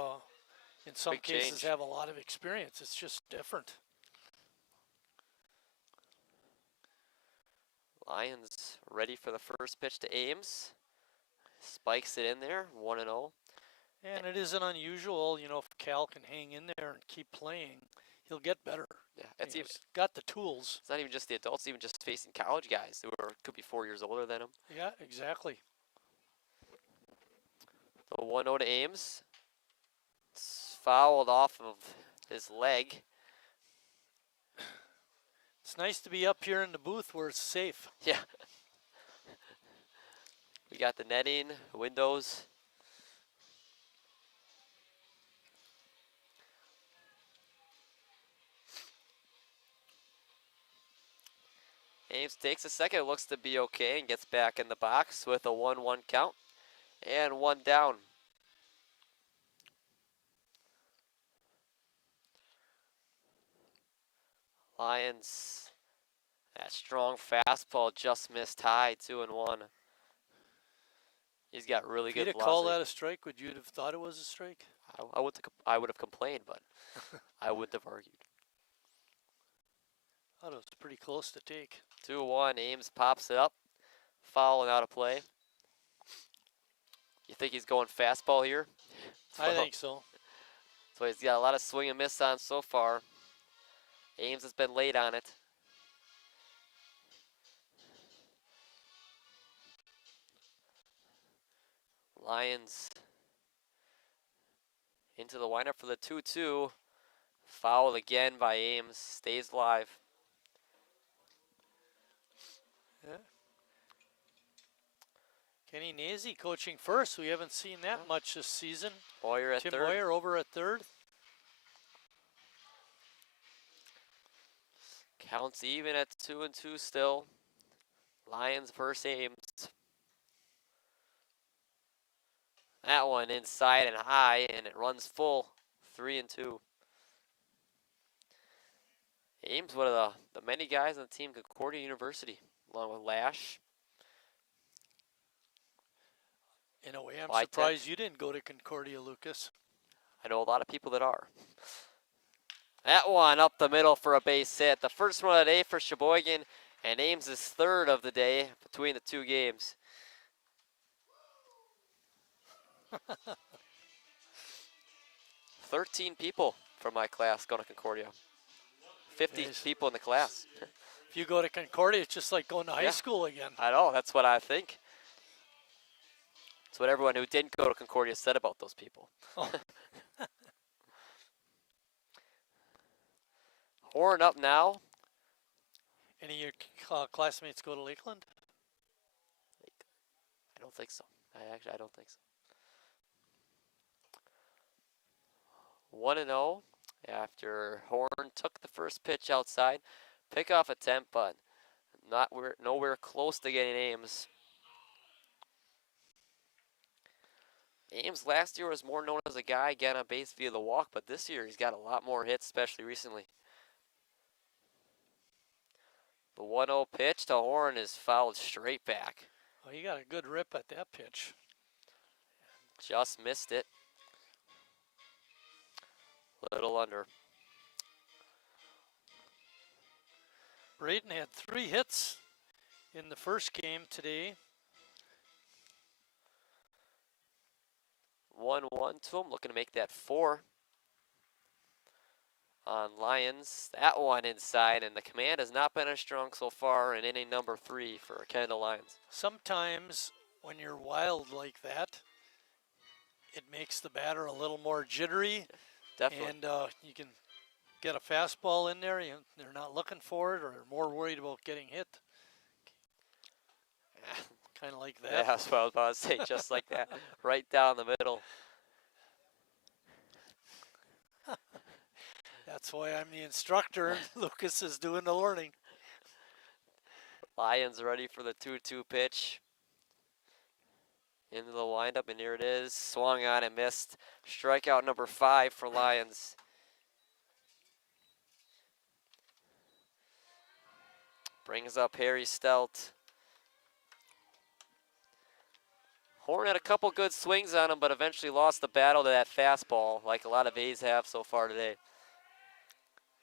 in some Big cases, change. have a lot of experience. It's just different. Lions ready for the first pitch to Ames. Spikes it in there, 1-0. And it isn't unusual, you know, if Cal can hang in there and keep playing, he'll get better. Yeah, it's even, He's got the tools. it's not even just the adults, even just facing college guys who could be 4 years older than him. Yeah, exactly. So 1-0 to Ames. It's fouled off of his leg. It's nice to be up here in the booth where it's safe. Yeah. We got the netting, windows. Ames takes a second, looks to be okay, and gets back in the box with a 1-1 count and 1 down. Lions, that strong fastball just missed high, 2-1. He's got really If you'd good have called velocity. that a strike, would you have thought it was a strike? I would have complained, but I wouldn't have argued. Thought it was pretty close to take. 2-1. Ames pops it up. Foul and out of play. You think he's going fastball here? I think so. So he's got a lot of swing and miss on so far. Ames has been late on it. Lions into the windup for the 2-2. Foul again by Ames. Stays live. Yeah. Kenny Nazy coaching first. We haven't seen that much this season. Moyer at Tim third. Moyer over at third. Counts even at 2-2 still. Lions versus Ames. That one inside and high, and it runs full. 3-2. Ames, one of the many guys on the team, Concordia University, along with Lash. In a way, I'm Why surprised Tech? you didn't go to Concordia, Lucas. I know a lot of people that are. That one up the middle for a base hit. The first one of the day for Sheboygan, and Ames is third of the day between the two games. 13 people from my class going to Concordia. 50 Yes. people in the class. If you go to Concordia, it's just like going to high Yeah. school again. I know, that's what I think. That's what everyone who didn't go to Concordia said about those people. Oh. Horn up now. Any of your classmates go to Lakeland? I don't think so. I don't think so. 1-0 after Horn took the first pitch outside. Pickoff attempt, but nowhere close to getting Ames. Ames last year was more known as a guy getting on base via the walk, but this year he's got a lot more hits, especially recently. The 1-0 pitch to Horn is fouled straight back. Oh, you got a good rip at that pitch. Just missed it. Little under. Braden had 3 hits in the first game today. 1-1 to him, looking to make that 4 on Lions. That one inside, and the command has not been as strong so far in inning number 3 for Kendall Lions. Sometimes when you're wild like that, it makes the batter a little more jittery. Definitely. And you can get a fastball in there, and they're not looking for it, or they're more worried about getting hit. Kind of like that. Yeah, that's what I was about to say, just like that. Right down the middle. That's why I'm the instructor, and Lucas is doing the learning. Lions ready for the 2-2 pitch. Into the windup, and here it is. Swung on and missed. Strikeout number 5 for Lions. Brings up Harry Stelt. Horn had a couple good swings on him, but eventually lost the battle to that fastball, like a lot of A's have so far today.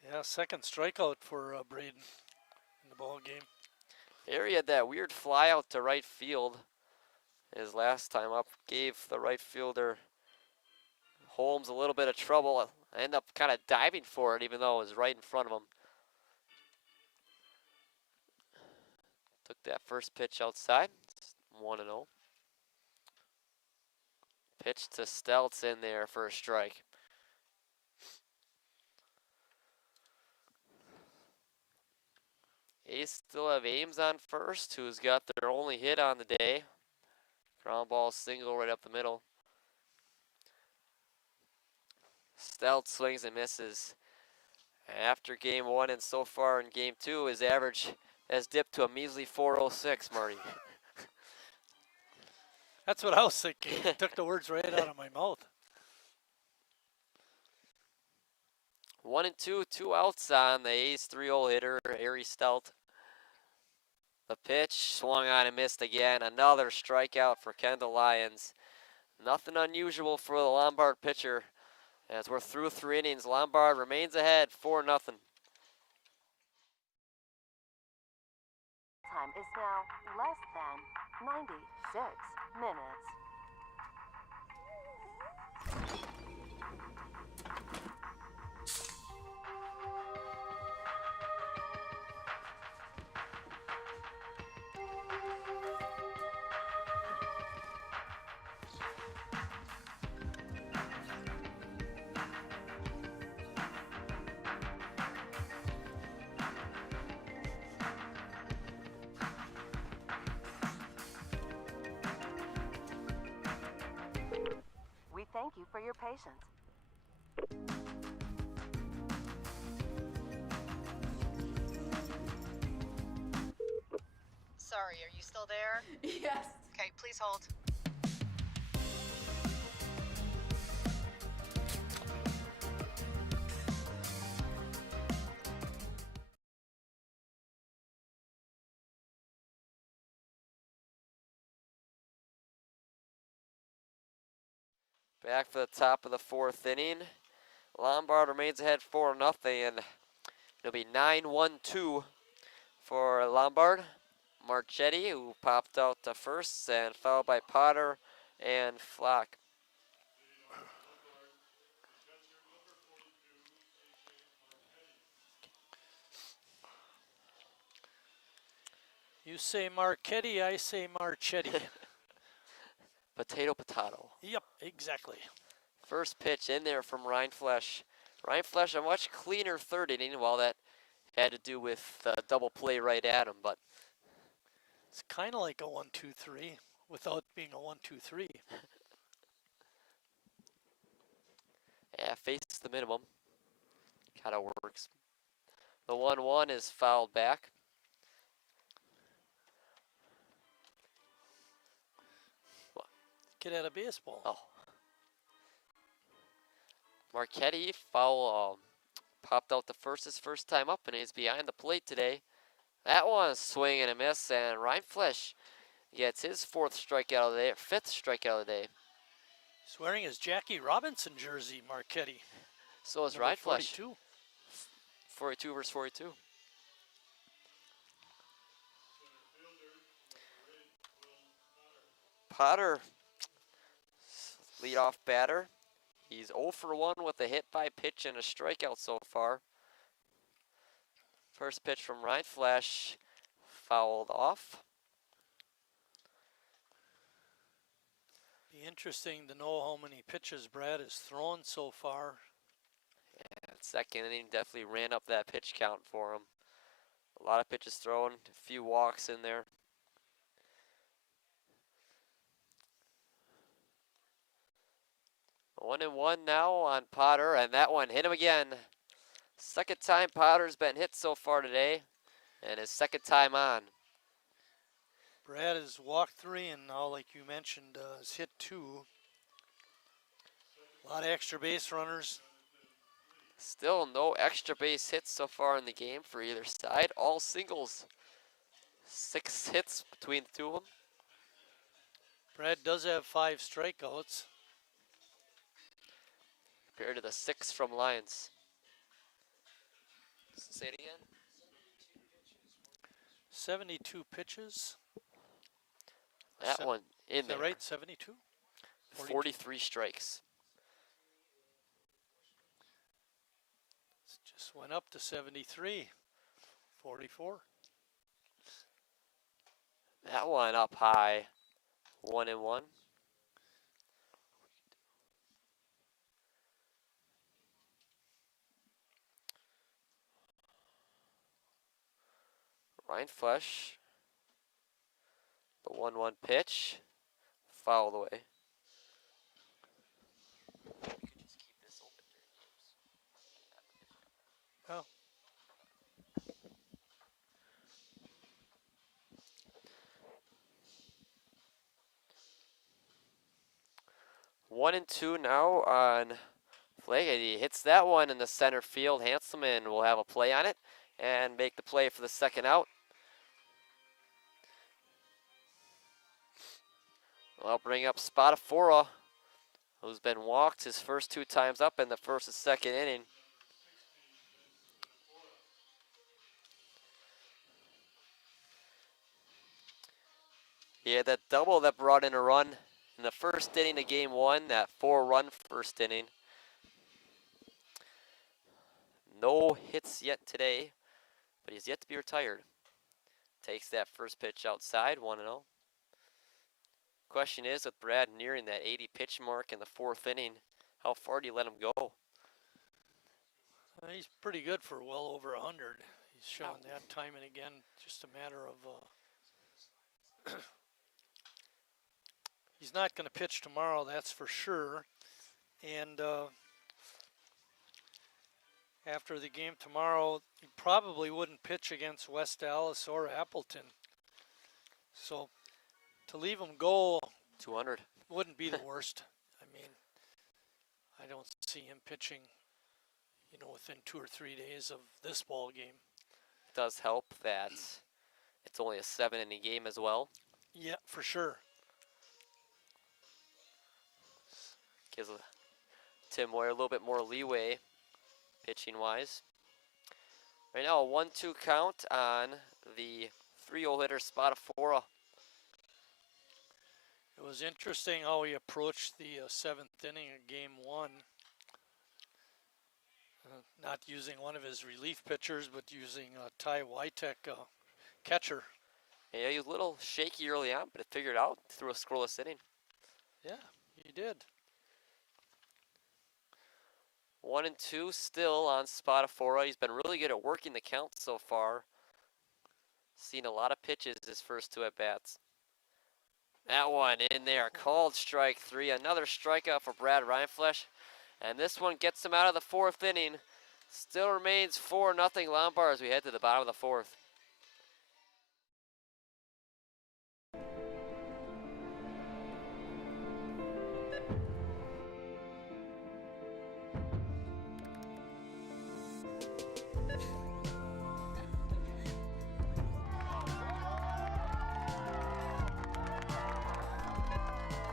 Yeah, second strikeout for Braden in the ball game. Harry had that weird fly out to right field. His last time up, gave the right fielder Holmes a little bit of trouble. Ended up kind of diving for it, even though it was right in front of him. Took that first pitch outside. 1-0. Pitch to Steltz in there for a strike. A's still have Ames on first, who's got their only hit on the day. Ground ball single right up the middle. Steltz swings and misses. After game 1 and so far in game 2, his average has dipped to a measly 406, Marty. That's what I was thinking. You took the words right out of my mouth. 1-2, 2 outs on the A's 3-0 hitter, Harry Stelt. The pitch swung on and missed again. Another strikeout for Kendall Lions. Nothing unusual for the Lombard pitcher. As we're through 3 innings, Lombard remains ahead 4-0. time is now less than 96 minutes. We thank you for your patience. Sorry, are you still there? Yes. Okay, please hold. Back for the top of the 4th inning. Lombard remains ahead 4-0, and it'll be 9-1-2 for Lombard. Marchetti, who popped out to first, and followed by Potter and Flock. You say Marchetti, I say Marchetti. Potato, potato. Yep, exactly. First pitch in there from Rhineflesh. Rhineflesh, a much cleaner 3rd inning, while that had to do with double play right at him, but it's kind of like a 1-2-3 without being a 1-2-3. yeah, faces the minimum. Kind of works. The 1-1 is fouled back. Get out of baseball. Oh. Marchetti, foul, popped out the first his first time up, and he's behind the plate today. That one, swing and a miss, and Rhineflesh gets his 4th strikeout of the day, 5th strikeout of the day. He's wearing his Jackie Robinson jersey, Marchetti. So is Number Rhineflesh. 42. 42 versus 42. Potter, leadoff batter. He's 0 for 1 with a hit by pitch and a strikeout so far. First pitch from Rhineflesh, fouled off. Be interesting to know how many pitches Brad has thrown so far. Yeah, 2nd inning definitely ran up that pitch count for him. A lot of pitches thrown, a few walks in there. One and one now on Potter, and that one hit him again. 2nd time Potter's been hit so far today, and his 2nd time on. Brad has walked 3, and now, like you mentioned, has hit 2. A lot of extra base runners. Still no extra base hits so far in the game for either side. All singles. 6 hits between the two of them. Brad does have 5 strikeouts. Compared to the 6 from Lions. Say it again. 72 pitches. That one in there. Is that right? 72? 43 strikes. Just went up to 73. 44. That one up high. 1-1. Rhineflesh. The 1-1 pitch. Fouled away. Oh. One and two now on Flake. He hits that one in the center field. Hanselman will have a play on it and make the play for the 2nd out. I'll bring up Spadafora, who's been walked his first 2 times up in the 1st and 2nd inning. He had that double that brought in a run in the first inning of game 1, that 4-run first inning. No hits yet today, but he's yet to be retired. Takes that first pitch outside, 1-0. Question is, with Brad nearing that 80 pitch mark in the 4th inning, how far do you let him go? He's pretty good for well over 100. He's shown that time and again. Just a matter of he's not going to pitch tomorrow, that's for sure. And after the game tomorrow, he probably wouldn't pitch against West Dallas or Appleton. So to leave him go 200 wouldn't be the worst. I mean, I don't see him pitching, you know, within 2 or 3 days of this ball game. It does help that it's only a 7-inning game as well. Yeah, for sure. Gives Tim Moyer a little bit more leeway pitching-wise. Right now, a 1-2 count on the 3-0 hitter Spadafora. It was interesting how he approached the 7th inning of game 1. Not using one of his relief pitchers, but using Ty Wytek, catcher. Yeah, he was a little shaky early on, but it figured out through a scoreless inning. Yeah, he did. 1-2 still on Spadafora. He's been really good at working the count so far. Seen a lot of pitches his first 2 at-bats. That one in there, called strike 3. Another strikeout for Brad Reinflesch. And this one gets him out of the 4th inning. Still remains 4-0 Lombard as we head to the bottom of the 4th.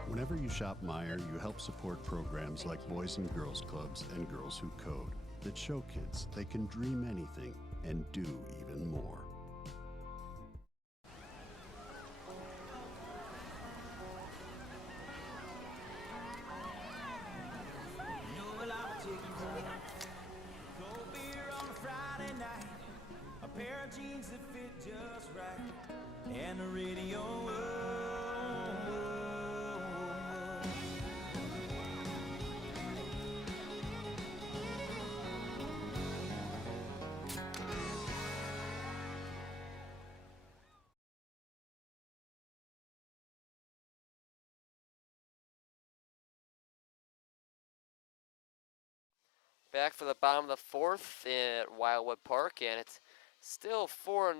Whenever you shop Meijer, you help support programs like Boys and Girls Clubs and Girls Who Code that show kids they can dream anything and do even more. Well, I'll take you home. Cold beer on a Friday night. A pair of jeans that fit just right. And the radio. Back for the bottom of the 4th at Wildwood Park, and it's still 4-0.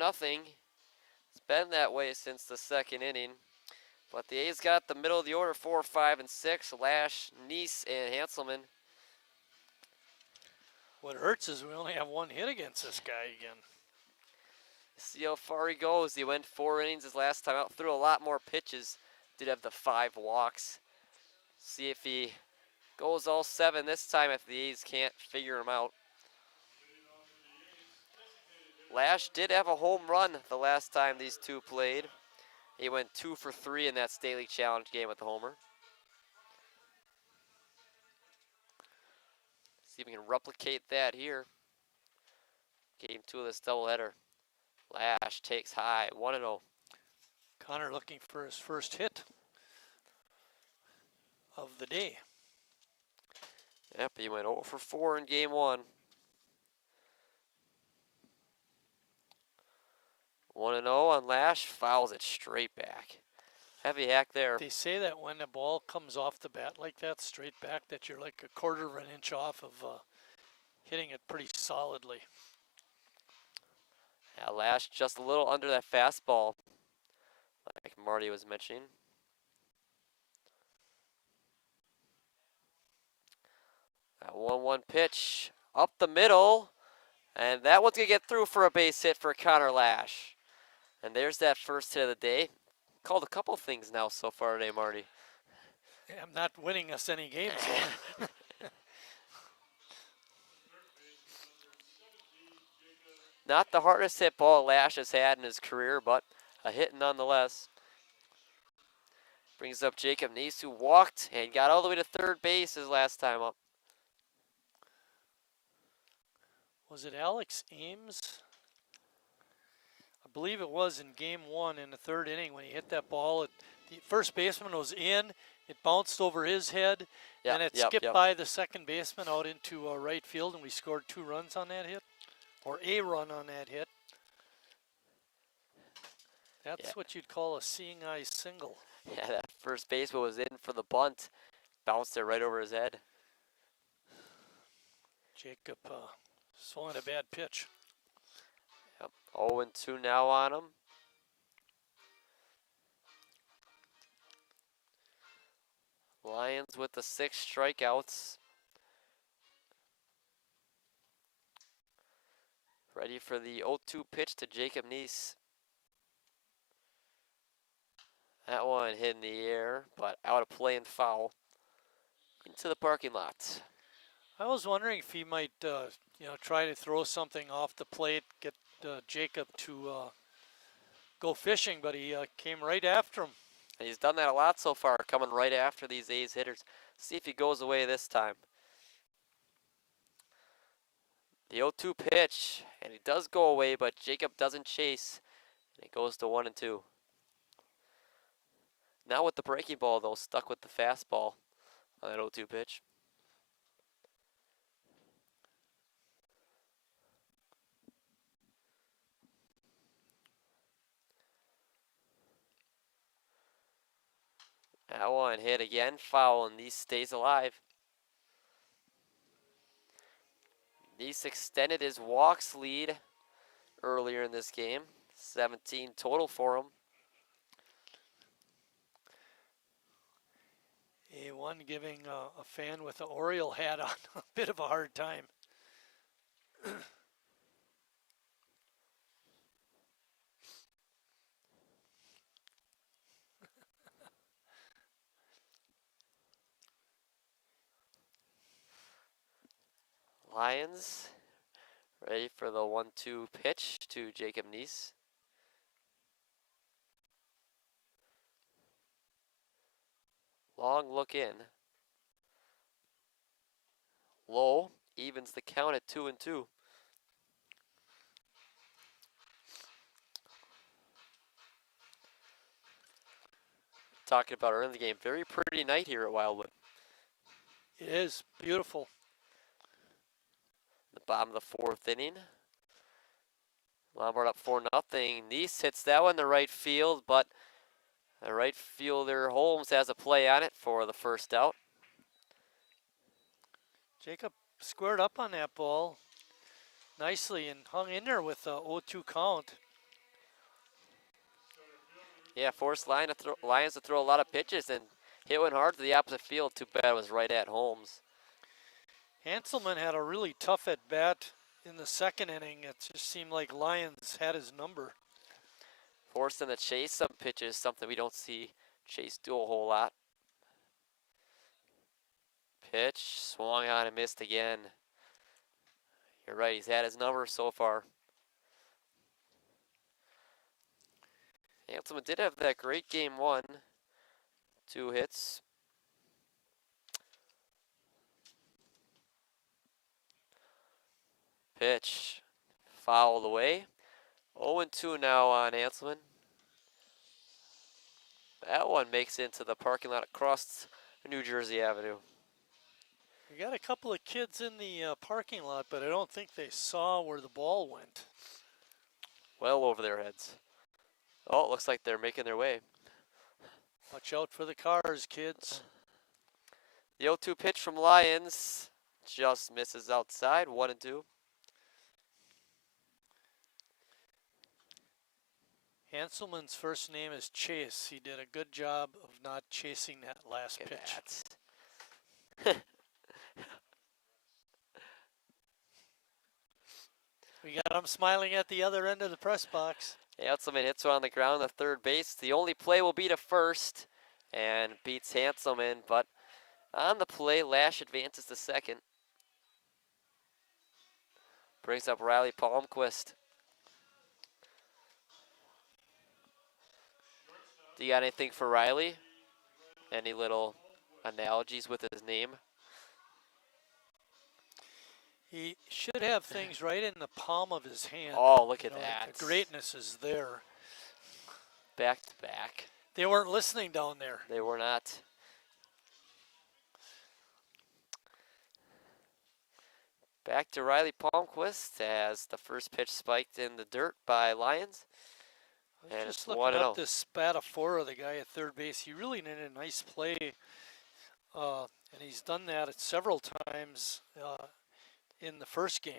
It's been that way since the 2nd inning. But the A's got the middle of the order, 4, 5, and 6. Lash, Neese, and Hanselman. What hurts is we only have 1 hit against this guy again. See how far he goes. He went 4 innings his last time out, threw a lot more pitches. Did have the 5 walks. See if he goes all 7 this time if the A's can't figure him out. Lash did have a home run the last time these two played. He went 2 for 3 in that State League Challenge game with the homer. See if we can replicate that here. Game 2 of this doubleheader. Lash takes high, 1-0. Connor looking for his first hit of the day. Yep, he went 0 for 4 in game 1. 1-0 on Lash, fouls it straight back. Heavy hack there. They say that when the ball comes off the bat like that, straight back, that you're like a quarter of an inch off of hitting it pretty solidly. Yeah, Lash just a little under that fastball, like Marty was mentioning. That 1-1 pitch up the middle, and that one's going to get through for a base hit for Connor Lash. And there's that first hit of the day. Called a couple things now so far today, Marty. Yeah, I'm not winning us any games. Not the hardest hit ball Lash has had in his career, but a hit nonetheless. Brings up Jacob Neese, who walked and got all the way to third base his last time up. Was it Alex Ames? I believe it was in game 1 in the 3rd inning when he hit that ball. The first baseman was in. It bounced over his head, and it skipped by the second baseman out into right field, and we scored 2 runs on that hit, or a run on that hit. That's what you'd call a seeing eye single. Yeah, that first baseman was in for the bunt. Bounced it right over his head. Jacob swung at a bad pitch. Yep. 0-2 now on him. Lions with the 6 strikeouts. Ready for the 0-2 pitch to Jacob Neese. That one hit in the air, but out of play and foul into the parking lot. I was wondering if he might, try to throw something off the plate, get Jacob to go fishing, but he came right after him. And he's done that a lot so far, coming right after these A's hitters. See if he goes away this time. The 0-2 pitch, and he does go away, but Jacob doesn't chase, and it goes to 1-2. Now with the breaking ball, though, stuck with the fastball on that 0-2 pitch. That one hit again, foul, and Neese stays alive. Neese extended his walks lead earlier in this game. 17 total for him. One giving a fan with the Oriole hat on a bit of a hard time. Lions ready for the 1-2 pitch to Jacob Neese. Long look in. Low, evens the count at 2-2. Talking about early in the game, very pretty night here at Wildwood. It is beautiful. The bottom of the 4th inning. Lombard up 4-0. Neese hits that one to right field, but the right fielder Holmes has a play on it for the first out. Jacob squared up on that ball nicely and hung in there with the 0-2 count. Yeah, forced Lions to throw a lot of pitches and hit one hard to the opposite field. Too bad it was right at Holmes. Hanselman had a really tough at bat in the 2nd inning. It just seemed like Lions had his number. Forced him to chase some pitches, something we don't see Chase do a whole lot. Pitch, swung on and missed again. You're right, he's had his number so far. Hanselman did have that great game 1. 2 hits. Pitch, fouled away. 0-2 now on Hanselman. That one makes it into the parking lot across New Jersey Avenue. We got a couple of kids in the parking lot, but I don't think they saw where the ball went. Well over their heads. Oh, it looks like they're making their way. Watch out for the cars, kids. The 0-2 pitch from Lions just misses outside, 1-2. Hanselman's first name is Chase. He did a good job of not chasing that last pitch. We got him smiling at the other end of the press box. Hanselman hits one on the ground to third base. The only play will be to first and beats Hanselman, but on the play, Lash advances to second. Brings up Riley Palmquist. Do you got anything for Riley? Any little analogies with his name? He should have things right in the palm of his hand. Oh, look at like that. the greatness is there. Back to back. They weren't listening down there. They were not. Back to Riley Palmquist as the first pitch spiked in the dirt by Lyons. And Just it's looking 1-0. up this Spatafora, the guy at third base. He really did a nice play, and he's done that at several times in the first game.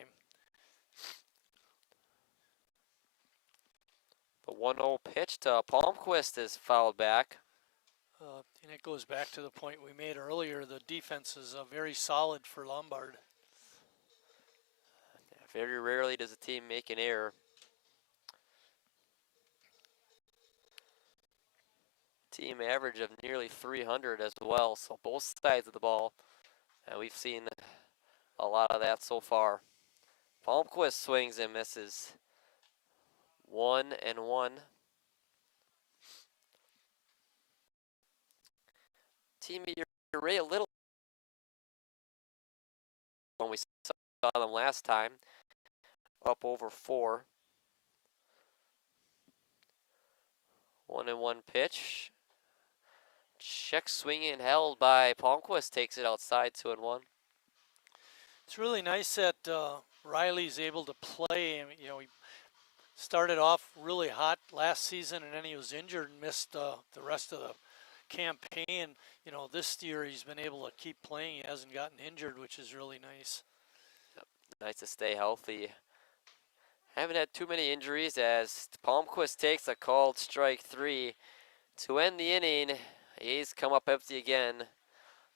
The 1-0 pitch to Palmquist is fouled back. And it goes back to the point we made earlier. The defense is very solid for Lombard. Very rarely does a team make an error. Team average of nearly 300 as well, so both sides of the ball. And we've seen a lot of that so far. Palmquist swings and misses. 1-1. Team Ray a little when we saw them last time. Up over 4. 1-1 pitch. Check swinging and held by Palmquist, takes it outside 2-1. It's really nice that Riley's able to play. You know, he started off really hot last season, and then he was injured and missed the rest of the campaign. You know, this year he's been able to keep playing. He hasn't gotten injured, which is really nice. Yep. Nice to stay healthy. Haven't had too many injuries as Palmquist takes a called strike 3 to end the inning. A's come up empty again.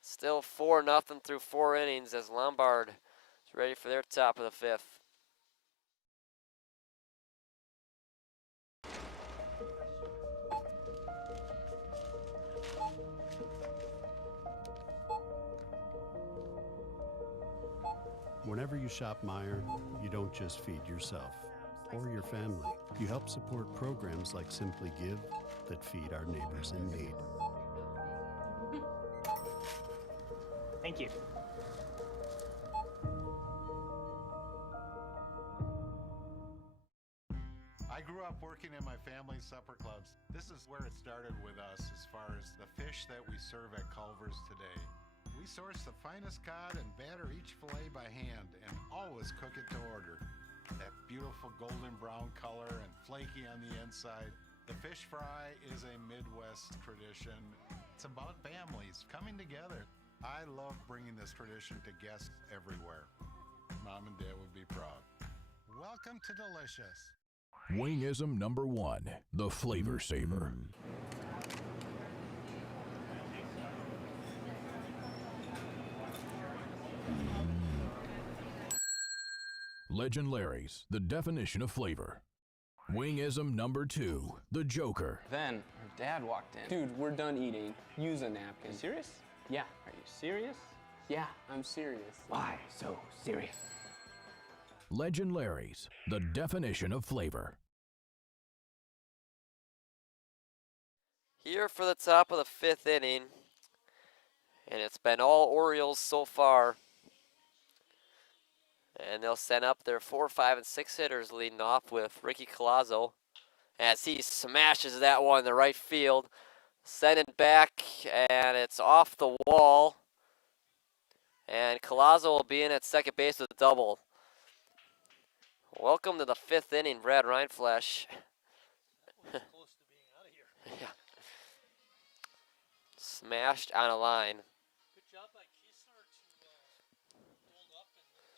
Still 4-0 through 4 innings as Lombard is ready for their top of the 5th. Whenever you shop Meijer, you don't just feed yourself or your family. You help support programs like Simply Give that feed our neighbors in need. Thank you. I grew up working in my family's supper clubs. This is where it started with us as far as the fish that we serve at Culver's today. We source the finest cod and batter each fillet by hand and always cook it to order. That beautiful golden brown color and flaky on the inside. The fish fry is a Midwest tradition. It's about families coming together. I love bringing this tradition to guests everywhere. Mom and Dad would be proud. Welcome to Delicious. Wingism number 1, the Flavor Saver. Legend Larry's, the definition of flavor. Wingism number 2, the Joker. Then her dad walked in. Dude, we're done eating. Use a napkin. You serious? Yeah. Are you serious? Yeah, I'm serious. Why so serious? Legend Larry's, the definition of flavor. Here for the top of the 5th inning. And it's been all Orioles so far. And they'll send up their 4, 5, and 6 hitters leading off with Ricky Collazo as he smashes that one to right field. Send it back, and it's off the wall. And Collazo will be in at second base with a double. Welcome to the 5th inning, Brad Reinflesh. Yeah. Smashed on a line.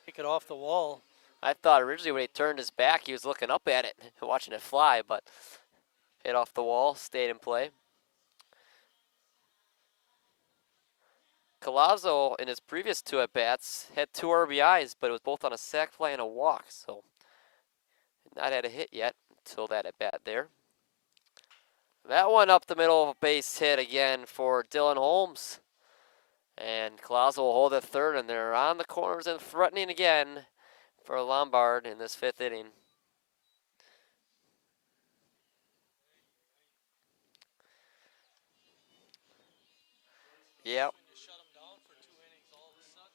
Take it off the wall. I thought originally when he turned his back, he was looking up at it, watching it fly, but hit off the wall, stayed in play. Collazo, in his previous 2 at-bats, had 2 RBIs, but it was both on a sac fly and a walk, so not had a hit yet until that at-bat there. That one up the middle of a base hit again for Dylan Holmes. And Collazo will hold at third, and they're on the corners and threatening again for Lombard in this 5th inning. Yep. When you shut them down for 2 innings, all of a sudden.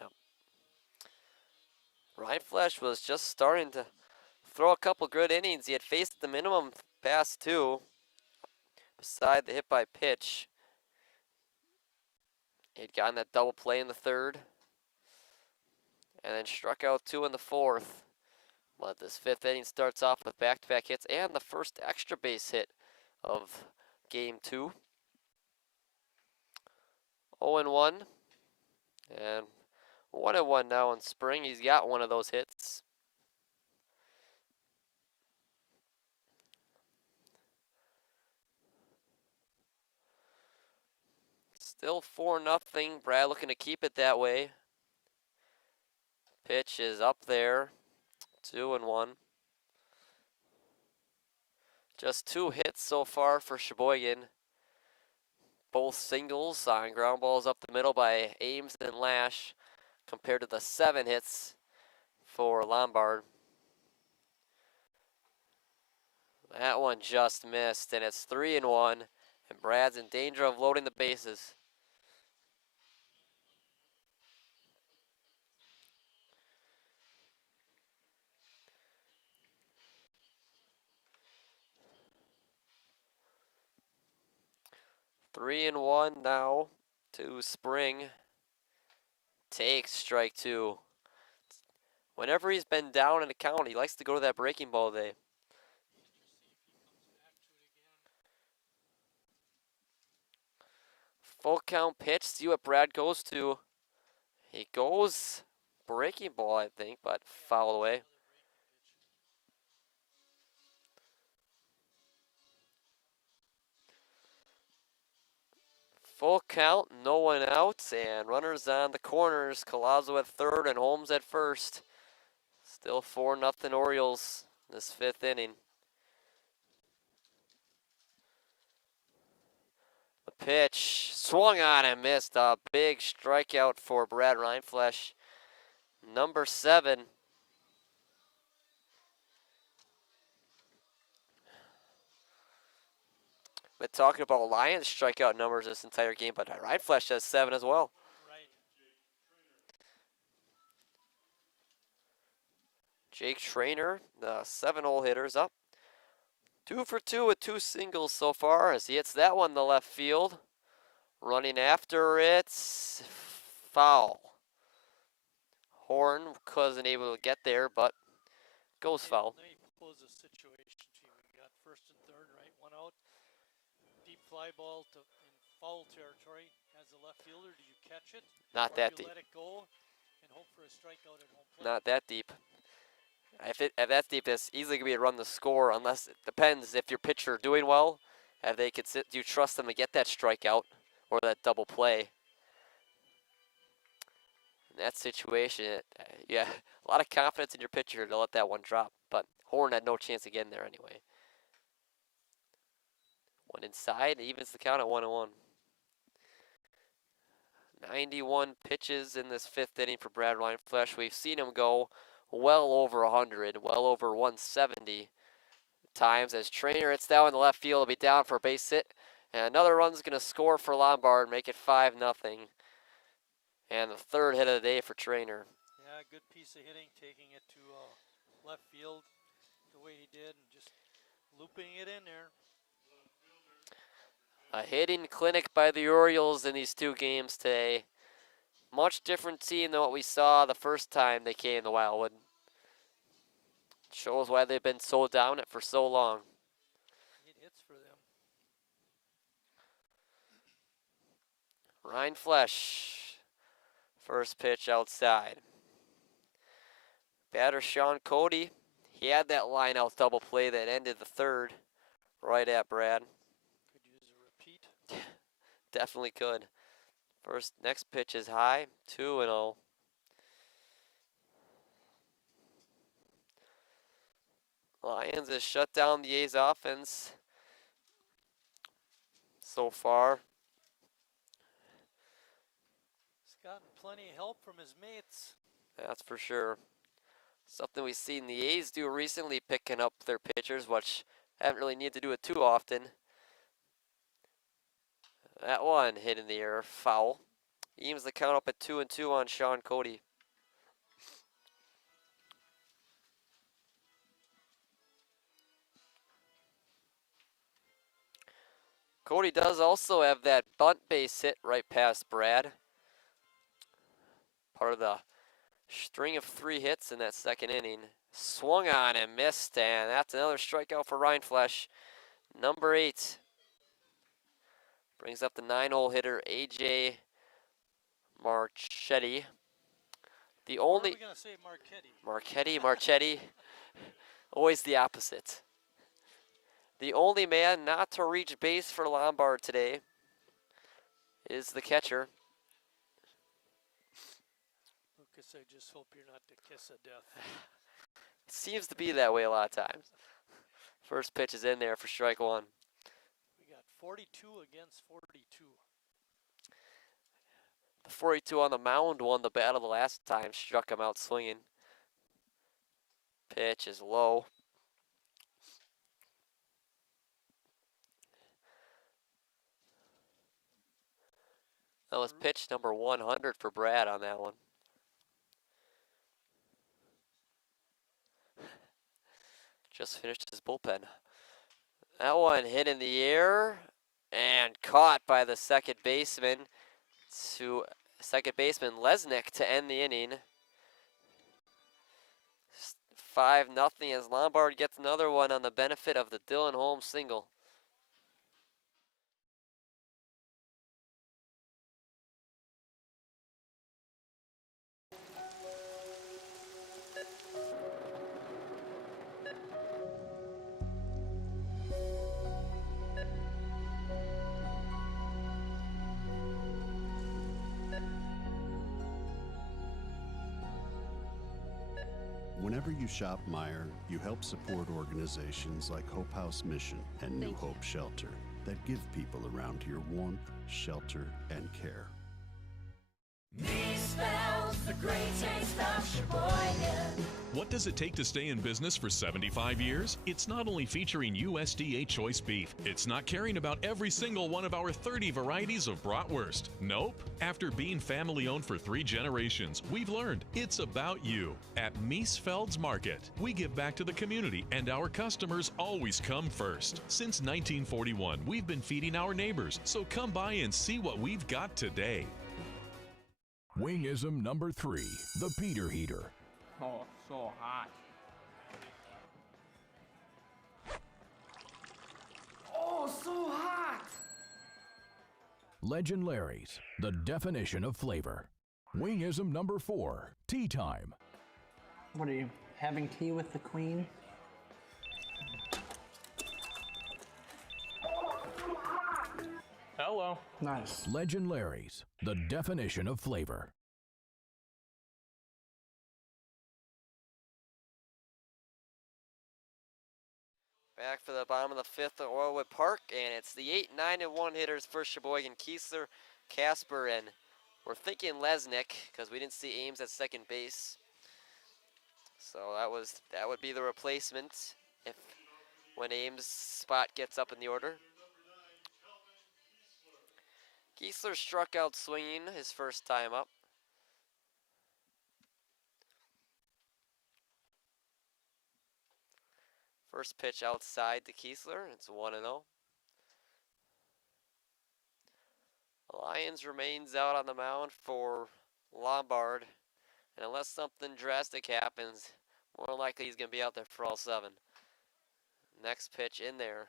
Yep. Ryan Flesh was just starting to throw a couple good innings. He had faced the minimum past 2, beside the hit by pitch. He had gotten that double play in the 3rd, and then struck out 2 in the 4th. But this 5th inning starts off with back-to-back hits and the first extra base hit of game 2. 0-1, and 1-1 now in spring. He's got one of those hits. Still 4-0. Brad looking to keep it that way. Pitch is up there. 2-1. Just 2 hits so far for Sheboygan. Both singles on ground balls up the middle by Ames and Lash, compared to the 7 hits for Lombard. That one just missed, and it's 3-1, and Brad's in danger of loading the bases. Three and one now to Spring. Takes strike 2. Whenever he's been down in a count, he likes to go to that breaking ball day. Full count pitch. See what Brad goes to. He goes breaking ball, I think, but foul away. Full count, no one out, and runners on the corners. Collazo at 3rd and Holmes at 1st. Still 4-0 Orioles this 5th inning. The pitch swung on and missed. A big strikeout for Brad Reinflesh. Number 7. Been talking about Lions strikeout numbers this entire game, but Reinflesh has 7 as well. Right. Jake Trainer, the 7-hole hitter's up. 2 for 2 with 2 singles so far as he hits that one to left field. Running after it, foul. Horn wasn't able to get there, but goes foul. Let me pose a situation to you. We got 1st and 3rd, right? 1 out. Deep fly ball to in foul territory as a left fielder. Do you catch it? Not or that do you deep. let it go and hope for a strikeout at home plate? Not that deep. If that's deep, it's easily going to be a run the score, unless it depends if your pitcher doing well. If they could sit, do you trust them to get that strikeout or that double play? In that situation, yeah, a lot of confidence in your pitcher to let that one drop. But Horn had no chance to get in there anyway. One inside, evens the count at 1-1. 91 pitches in this 5th inning for Brad Reinflesh. We've seen him go well over 100, well over 170 times as Trainer hits that one in the left field. Will be down for a base hit. And another run's going to score for Lombard, make it 5-0. And the 3rd hit of the day for Trainer. Yeah, good piece of hitting, taking it to left field the way he did and just looping it in there. A hitting clinic by the Orioles in these 2 games today. Much different team than what we saw the first time they came to Wildwood. Shows why they've been so dominant for so long. It hits for them. Reinflesh, first pitch outside. Batter Sean Cody, he had that line out double play that ended the 3rd right at Brad. Could use a repeat. Definitely could. Next pitch is high, 2-0. Lions has shut down the A's offense so far. He's gotten plenty of help from his mates. That's for sure. Something we've seen the A's do recently, picking up their pitchers, which Haven't really needed to do it too often. That one hit in the air, foul. Evens the count up at 2-2 on Sean Cody. Cody does also have that bunt base hit right past Brad. Part of the string of 3 hits in that second inning. Swung on and missed, and that's another strikeout for Rindfleisch. Number 8. Brings up the 9-hole hitter, A.J. Marchetti. The only... Or are we going to say Marchetti? Marchetti. Always the opposite. The only man not to reach base for Lombard today is the catcher. Lucas, I just hope you're not the kiss of death. It seems to be that way a lot of times. First pitch is in there for strike 1. We got 42 against 42. The 42 on the mound won the battle the last time, struck him out swinging. Pitch is low. That was pitch number 100 for Brad on that one. Just finished his bullpen. That one hit in the air and caught by the second baseman Lesnick to end the inning. 5-0 as Lombard gets another one on the benefit of the Dylan Holmes single. Whenever you shop Meijer, you help support organizations like Hope House Mission and New Hope Shelter that give people around here warmth, shelter, and care. Me spells the great taste of Sheboygan. What does it take to stay in business for 75 years? It's not only featuring USDA choice beef, it's not caring about every single one of our 30 varieties of bratwurst. Nope. After being family owned for 3 generations, we've learned it's about you. At Miesfeld's Market, we give back to the community and our customers always come first. Since 1941, we've been feeding our neighbors, so come by and see what we've got today. Wingism number 3, the Peter Heater. Oh, so hot. Oh, so hot! Legend Larry's, the definition of flavor. Wingism number 4, tea time. What are you, having tea with the queen? Hello. Nice. Legend Larry's, the definition of flavor. Back for the bottom of the 5th at Wildwood Park, and it's the 8, 9, and 1 hitters for Sheboygan. Kiesler, Casper, and we're thinking Lesnick because we didn't see Ames at second base. So that would be the replacement if when Ames' spot gets up in the order. Kiesler struck out swinging his first time up. First pitch outside to Kiesler. It's 1-0. Lyons remains out on the mound for Lombard. And unless something drastic happens, more likely he's going to be out there for all 7. Next pitch in there.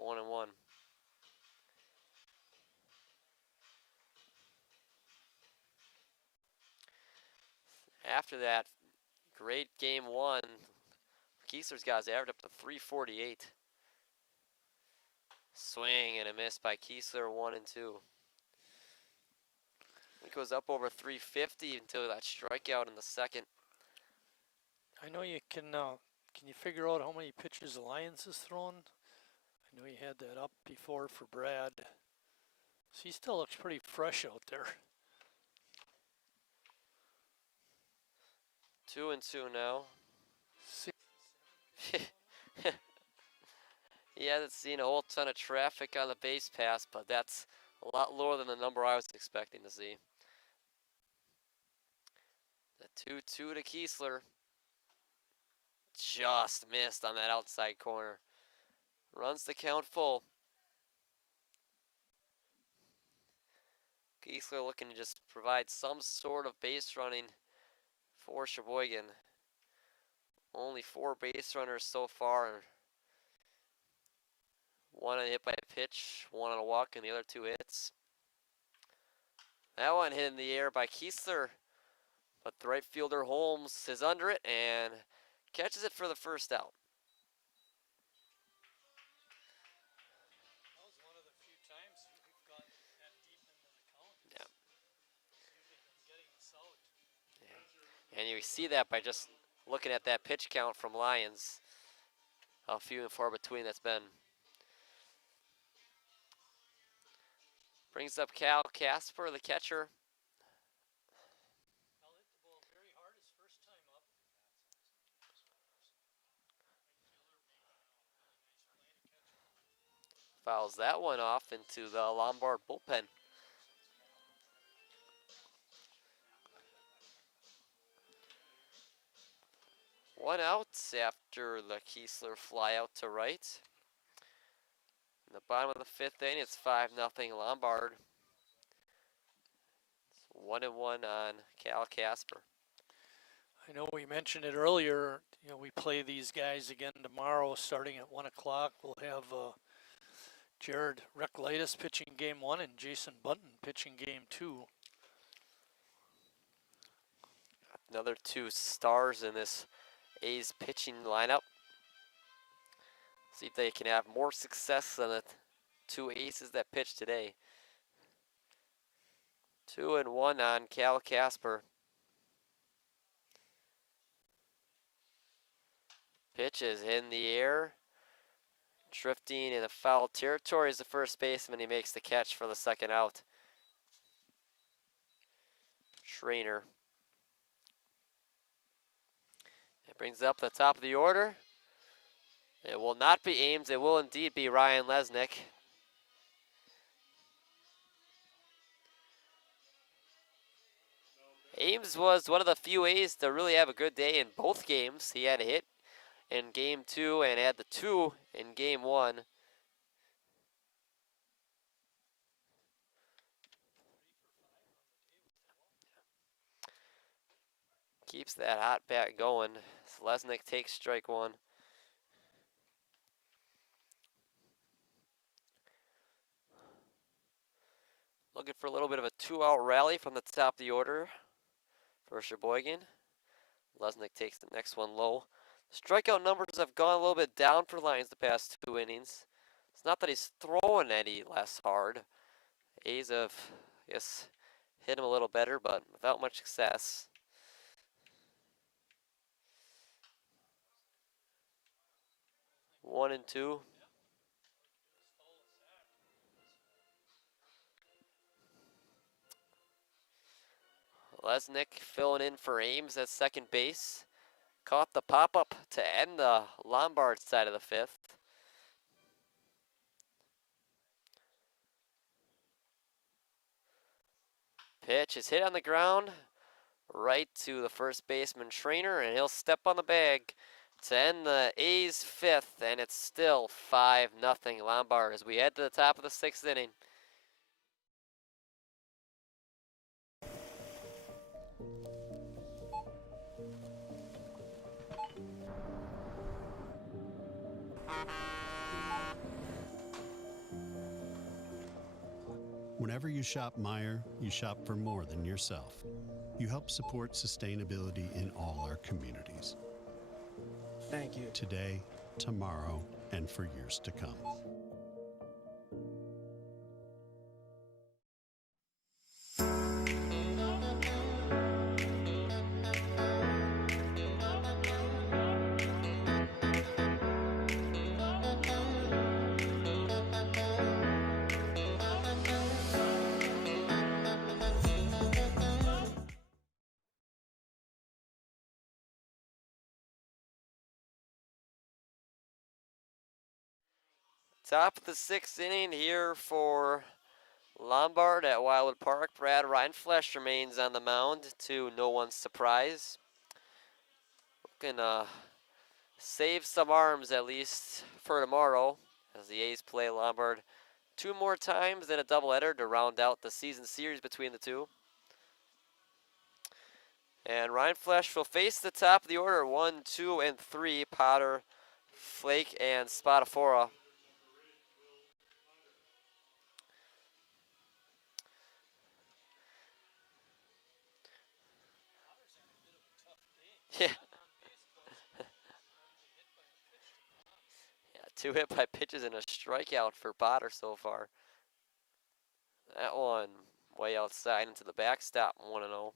1-1. After that, great game 1. Kiesler's guys averaged up to 348. Swing and a miss by Kiesler, 1 and 2. He goes up over 350 until that strikeout in the second. I know you can you figure out how many pitches Lyons has thrown? I know you had that up before for Brad. So he still looks pretty fresh out there. 2 and 2 now. He hasn't seen a whole ton of traffic on the base pass, but that's a lot lower than the number I was expecting to see. The 2-2 to Kiesler. Just missed on that outside corner. Runs the count full. Kiesler looking to just provide some sort of base running for Sheboygan. Only 4 base runners so far. 1 hit by a pitch, 1 on a walk, and the other 2 hits. That one hit in the air by Kiesler, but the right fielder Holmes is under it and catches it for the first out. That was one of the few times we've gotten that deep into the count. Yeah. Usually been getting us out. And you see that by just looking at that pitch count from Lions. How few and far between that's been. Brings up Cal Casper, the catcher. Cal hit the ball very hard his first time up. Fouls that one off into the Lombard bullpen. One out after the Kiesler fly out to right. In the bottom of the 5th inning, it's 5-0 Lombard. It's 1-1 on Cal Casper. I know we mentioned it earlier. You know, we play these guys again tomorrow, starting at 1 o'clock. We'll have Jared Recklitis pitching game 1 and Jason Bunton pitching game 2. Another 2 stars in this A's pitching lineup. See if they can have more success than the 2 aces that pitched today. 2-1 on Cal Casper. Pitch is in the air. Drifting in the foul territory is the first baseman. He makes the catch for the second out. Trainer. It brings up the top of the order. It will not be Ames. It will indeed be Ryan Lesnick. Ames was one of the few A's to really have a good day in both games. He had a hit in game 2 and had the 2 in game 1. Keeps that hot bat going. Lesnick takes strike 1. Looking for a little bit of a 2-out rally from the top of the order for Sheboygan. Lesnick takes the next one low. Strikeout numbers have gone a little bit down for Lions the past 2 innings. It's not that he's throwing any less hard. A's have, I guess, hit him a little better, but without much success. One and two. Lesnick filling in for Ames at second base. Caught the pop-up to end the Lombard side of the 5th. Pitch is hit on the ground, right to the first baseman Trainer, and he'll step on the bag to end the A's 5th, and it's still 5-0 Lombard as we head to the top of the 6th inning. Whenever you shop Meijer, you shop for more than yourself. You help support sustainability in all our communities. Thank you. Today, tomorrow, and for years to come. Top of the 6th inning here for Lombard at Wildwood Park. Brad Reinflesch remains on the mound to no one's surprise. Can save some arms at least for tomorrow as the A's play Lombard 2 more times in a doubleheader to round out the season series between the two. And Reinflesch will face the top of the order, 1, 2, and 3, Potter, Flake, and Spadafora. Yeah. Yeah, 2 hit by pitches and a strikeout for Potter so far. That one way outside into the backstop, 1-0.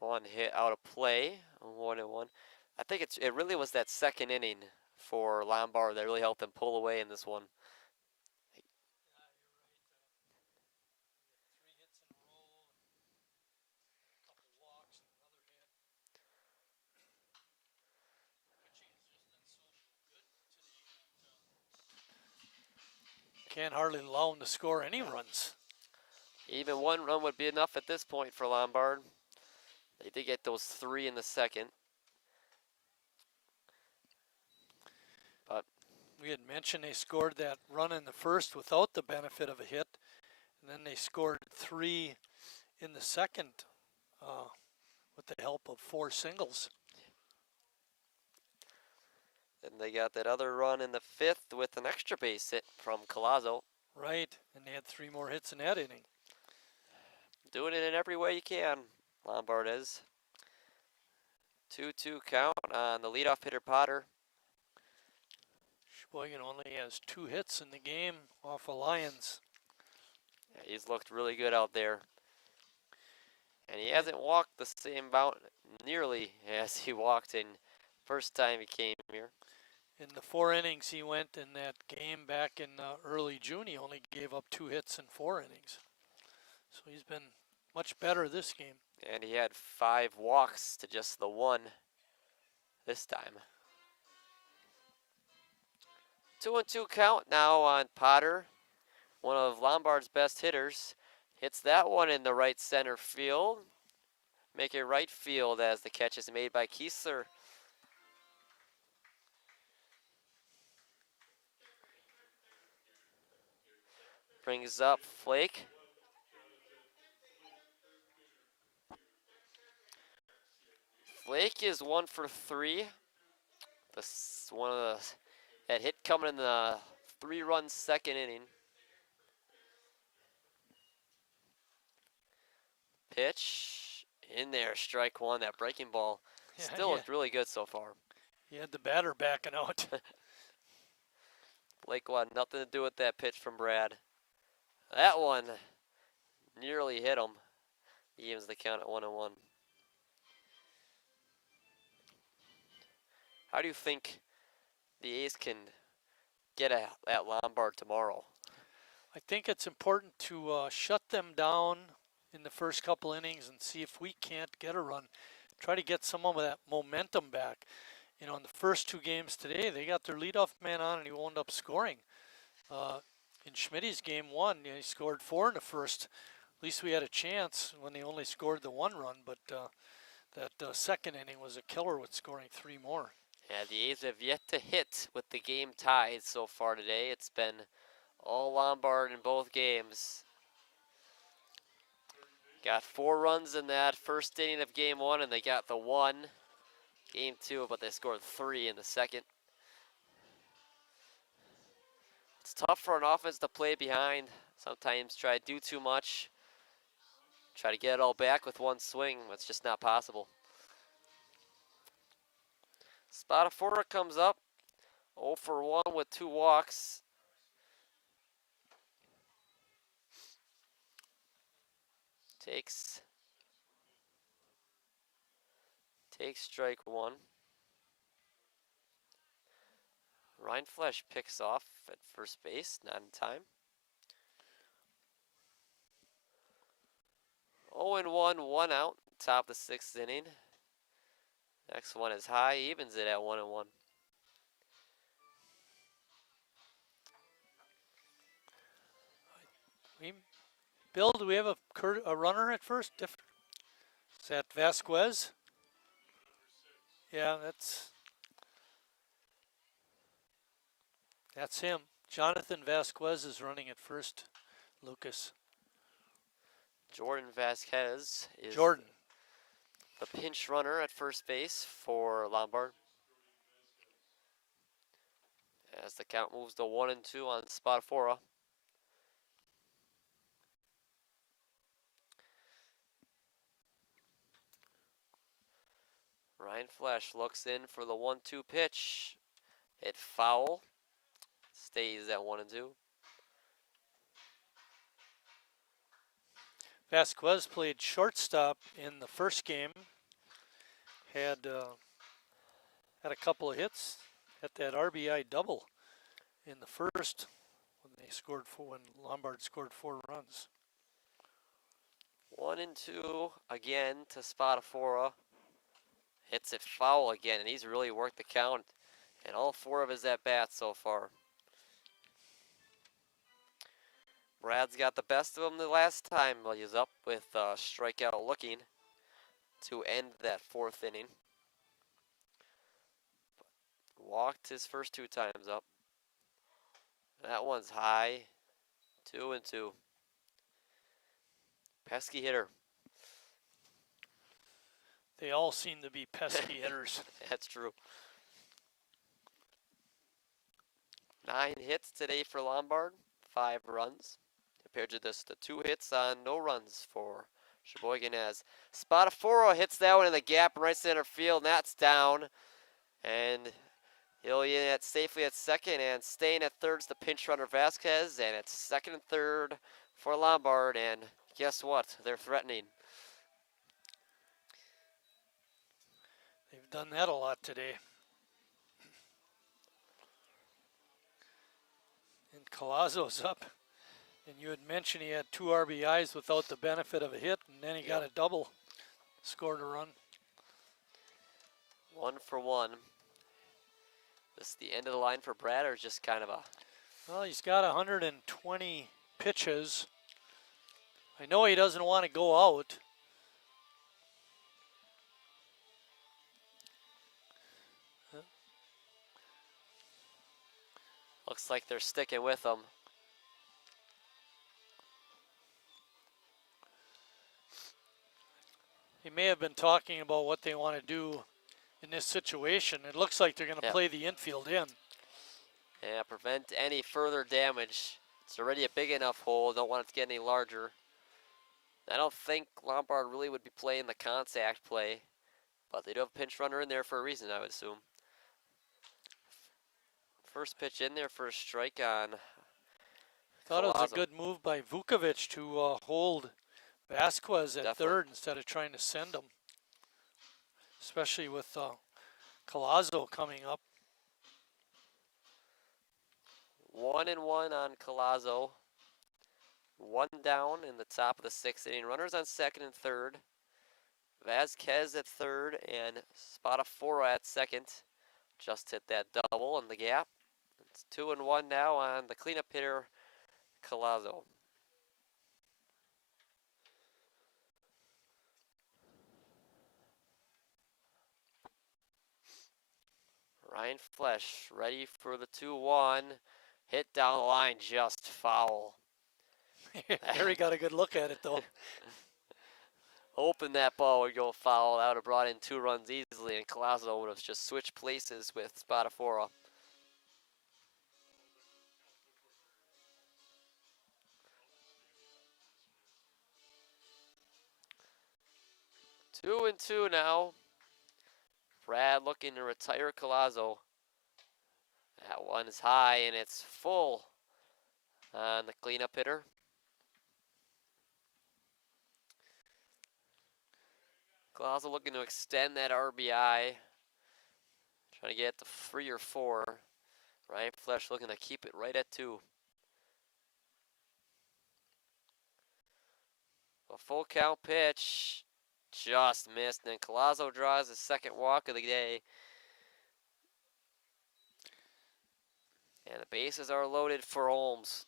One hit out of play, 1-1. I think it really was that second inning for Lombard that really helped them pull away in this one. Can't hardly allow him to score any runs. Even 1 run would be enough at this point for Lombard. They did get those 3 in the second. But we had mentioned they scored that run in the first without the benefit of a hit. And then they scored 3 in the second with the help of 4 singles. then they got that other run in the 5th with an extra base hit from Collazo. Right, and they had 3 more hits in that inning. Doing it in every way you can, Lombard is. 2-2 count on the leadoff hitter Potter. Sheboygan only has 2 hits in the game off of Lions. Yeah, he's looked really good out there. And he hasn't walked the same amount nearly as he walked in first time he came here. In the 4 innings he went in that game back in early June, he only gave up 2 hits in 4 innings. So he's been much better this game. And he had 5 walks to just the 1 this time. 2-2 count now on Potter, one of Lombard's best hitters. Hits that one in the right center field. Make it right field as the catch is made by Kiesler. Brings up Flake. Flake is 1 for 3. This one of the that hit coming in the 3-run second inning. Pitch in there, strike 1. That breaking ball still looked really good so far. He had the batter backing out. Blake wanted nothing to do with that pitch from Brad. That one nearly hit him. He evens the count at 1-1. How do you think the A's can get at Lombard tomorrow? I think it's important to shut them down in the first couple innings and see if we can't get a run. Try to get some of that momentum back. You know, in the first 2 games today, they got their leadoff man on and he wound up scoring. In Schmidt's game 1, he scored 4 in the first. At least we had a chance when they only scored the 1 run, but that second inning was a killer with scoring 3 more. Yeah, the A's have yet to hit with the game tied so far today. It's been all Lombard in both games. Got 4 runs in that first inning of game 1, and they got the 1 game 2, but they scored 3 in the second. It's tough for an offense to play behind. Sometimes try to do too much. Try to get it all back with 1 swing. It's just not possible. Spadafora comes up 0 for 1 with 2 walks. Takes strike 1. Reinflesch picks off at first base, not in time. 0-1, 1 out, top of the 6th inning. Next one is high, evens it at 1-1. Bill, do we have a runner at first? Is that Vasquez? Yeah, that's him. Jonathan Vasquez is running at first. Lucas. Jordan Vasquez is the pinch runner at first base for Lombard. As the count moves to 1-2 on Spadafora. Ryan Flesh looks in for the 1-2 pitch. Hit foul. Stays at 1-2. Vasquez played shortstop in the first game. Had a couple of hits. Had that RBI double in the first when Lombard scored 4 runs. 1-2 again to Spadafora. Hits it foul again, and he's really worked the count in all 4 of his at-bats so far. Brad's got the best of him the last time he was up with strikeout looking to end that 4th inning. Walked his first 2 times up. That one's high. 2-2. Pesky hitter. They all seem to be pesky hitters. That's true. 9 hits today for Lombard, 5 runs. Compared to the 2 hits on no runs for Sheboygan, as Spadafora hits that one in the gap in right center field, and that's down. And he'll be in safely at second, and staying at third is the pinch runner Vasquez, and it's second and third for Lombard, and guess what? They're threatening. They've done that a lot today. And Colazo's up. And you had mentioned he had 2 RBIs without the benefit of a hit, and then he got a double, scored a run. 1 for 1. This the end of the line for Brad, or just kind of a... Well, he's got 120 pitches. I know he doesn't want to go out. Looks like they're sticking with him. He may have been talking about what they want to do in this situation. It looks like they're going to play the infield in. Yeah, prevent any further damage. It's already a big enough hole. Don't want it to get any larger. I don't think Lombard really would be playing the contact play, but they do have a pinch runner in there for a reason, I would assume. First pitch in there for a strike on Thought it was Colazo. a good move by Vukovic to hold Vasquez at third instead of trying to send him, especially with Colazo coming up. 1-1 on Colazo. 1 down in the top of the 6th inning. Runners on second and third. Vasquez at third and Spadafora at second. Just hit that double in the gap. It's 2-1 now on the cleanup hitter, Colazo. Ryan Flesh ready for the 2-1. Hit down the line, just foul. Harry got a good look at it though. Hoping that ball would go foul. That would have brought in 2 runs easily, and Colazo would have just switched places with Spadafora. Two and 2 now. Brad looking to retire Colazo. That one is high, and it's full on the cleanup hitter. Colazo looking to extend that RBI. Trying to get it to 3 or 4. Ryan Flesh looking to keep it right at 2. A A full count pitch. Just missed. And Collazo draws his second walk of the day. And the bases are loaded for Holmes.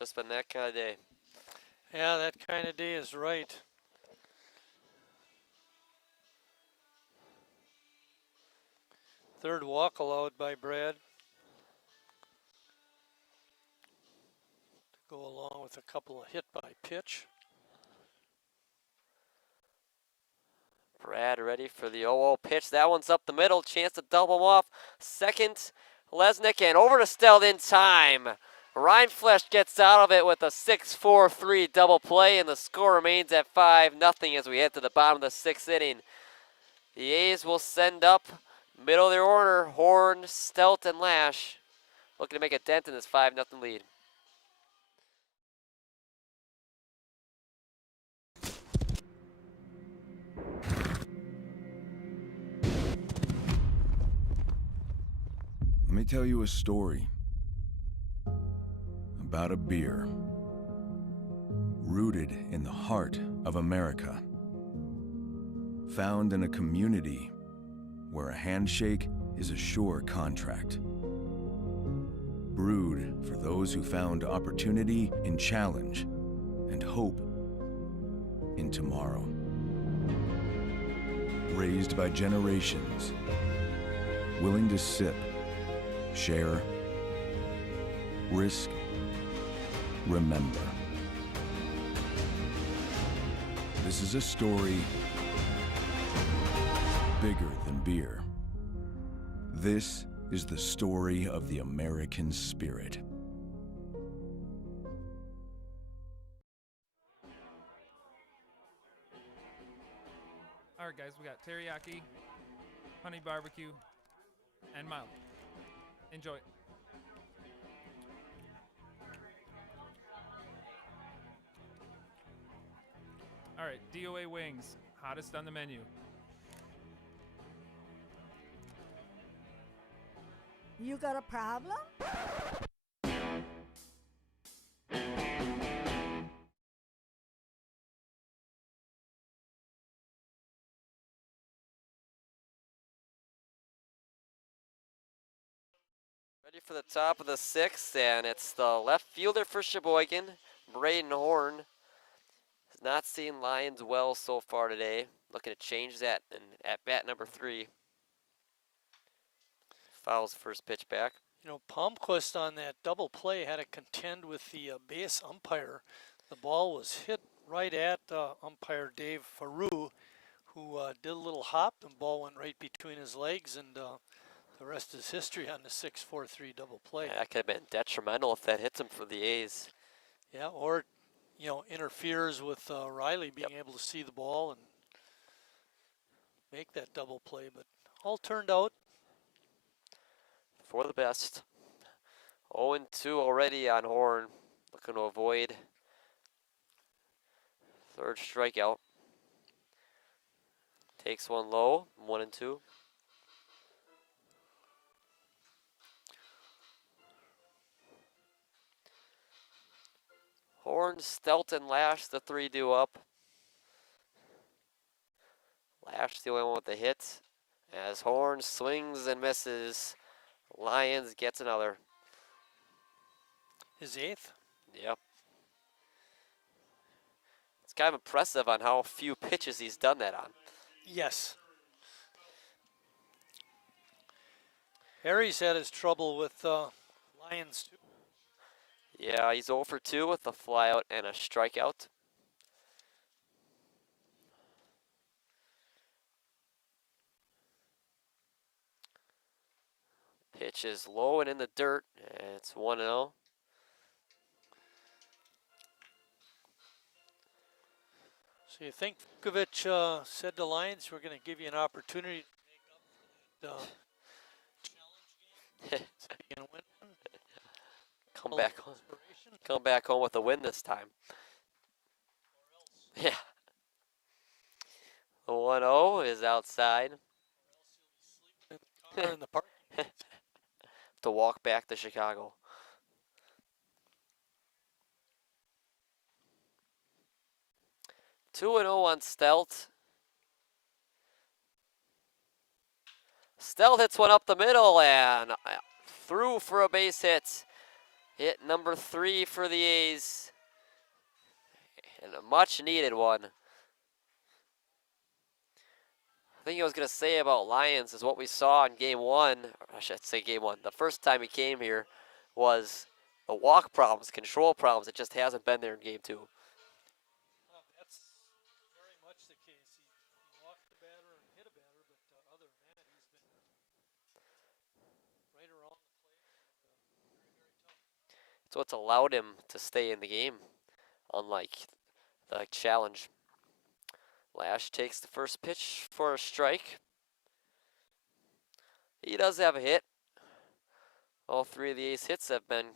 Just been that kind of day. Yeah, that kind of day is right. Third walk allowed by Brad. To go along with a couple of hit by pitch. Brad ready for the 0-0 pitch. That one's up the middle. Chance to double him off. Second, Lesnick, and over to Steld in time. Reinflesch gets out of it with a 6-4-3 double play, and the score remains at 5-0 as we head to the bottom of the sixth inning. The A's will send up middle of their order, Horn, Stelt, and Lash, looking to make a dent in this 5-0 lead. Let me tell you a story about a beer rooted in the heart of America, found in a community where a handshake is a sure contract, brewed for those who found opportunity in challenge and hope in tomorrow, raised by generations willing to sip, share, risk, remember. This is a story bigger than beer. This is the story of the American spirit. All right, guys, we got teriyaki, honey barbecue, and mild. Enjoy. All right, DOA wings, hottest on the menu. You got a problem? Ready for the top of the sixth, and it's the left fielder for Sheboygan, Braden Horn. Has not seen Lions well so far today. Looking to change that at bat number 3. Fouls first pitch back. You know, Palmquist on that double play had to contend with the base umpire. The ball was hit right at umpire Dave Faru, who did a little hop, and the ball went right between his legs, and the rest is history on the 6-4-3 double play. Yeah, that could have been detrimental if that hits him for the A's. Yeah, or, you know, interferes with Riley being able to see the ball and make that double play. But all turned out for the best. 0-2 already on Horn. Looking to avoid third strikeout. Takes one low, 1-2. Horn, Stelton, Lash, the 3 due up. Lash the only one with the hit. As Horn swings and misses, Lions gets another. his 8th. Yep. It's kind of impressive on how few pitches he's done that on. Yes. Harry's had his trouble with Lions too. Yeah, he's 0 for 2 with a flyout and a strikeout. Pitch is low and in the dirt, and it's 1-0. So you think Vukovic said to Lions, we're going to give you an opportunity to make up for the challenge game? So you can win one? Come back home with a win this time. Yeah. The 1-0 is outside. Or in the park. to walk back to Chicago. Two and 0 on Stelt. Stelt hits one up the middle and through for a base hit. Hit number 3 for the A's. And a much needed one. I think I was going to say about Lions is what we saw in game 1. I should say game 1. The first time he came here was the walk problems, control problems. It just hasn't been there in game 2. That's very much the case. He walked the batter and hit a batter, but other than that, he's been right around the plate. Very, very tough. It's what's allowed him to stay in the game, unlike the challenge. Lash takes the first pitch for a strike. He does have a hit. All 3 of the A's hits have been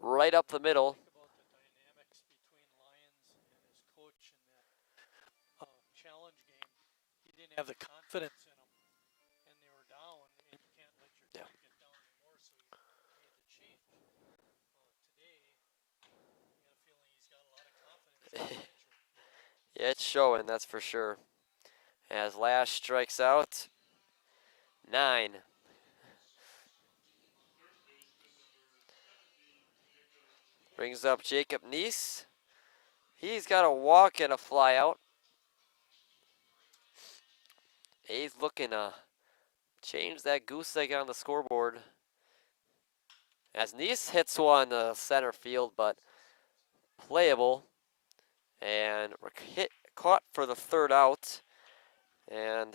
right up the middle. Think about the dynamics between Lyons and his coach in that challenge game. He didn't have the confidence in them, and they were down, and you can't let your team get down anymore, so he made the change. Today, I got a feeling he's got a lot of confidence in the pitcher. Yeah, it's showing, that's for sure. As Lash strikes out. 9. Brings up Jacob Neese. He's got a walk and a fly out. A's looking to change that goose egg on the scoreboard. As Neese hits one to center field, but playable. And caught for the 3rd out. And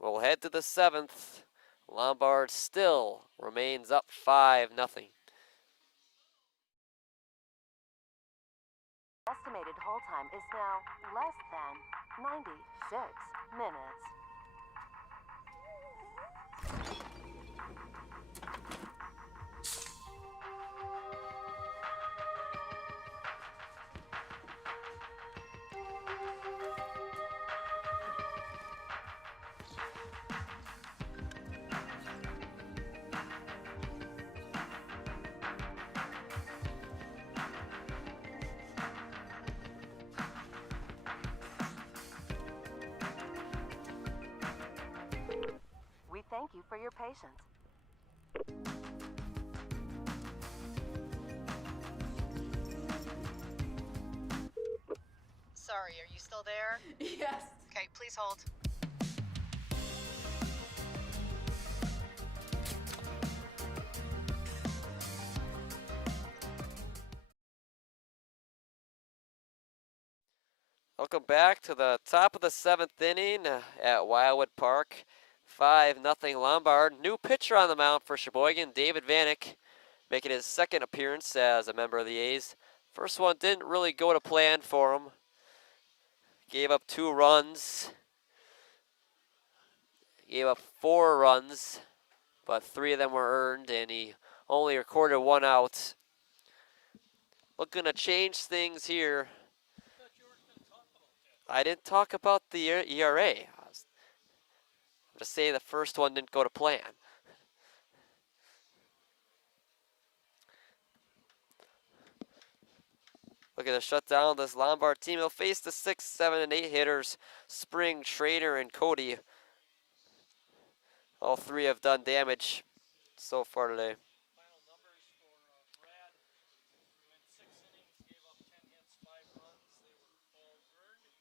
we'll head to the 7th. Lombard still remains up 5-0. Estimated hold time is now less than 96 minutes. We thank you for your patience. Sorry, are you still there? Yes. Okay, please hold. Welcome back to the top of the 7th inning at Wildwood Park. 5-0 Lombard. New pitcher on the mound for Sheboygan, David Vanek, making his 2nd appearance as a member of the A's. First one didn't really go to plan for him. Gave up 2 runs. Gave up 4 runs, but 3 of them were earned, and he only recorded 1 out. Looking to change things here. I didn't talk about the ERA. I'm just saying the first one didn't go to plan. Look at the shutdown of this Lombard team. He'll face the 6, 7, and 8 hitters, Spring, Trainer, and Cody. All 3 have done damage so far today. Final numbers for Brad. He went 6 innings, gave up 10 hits, 5 runs. They were all earned.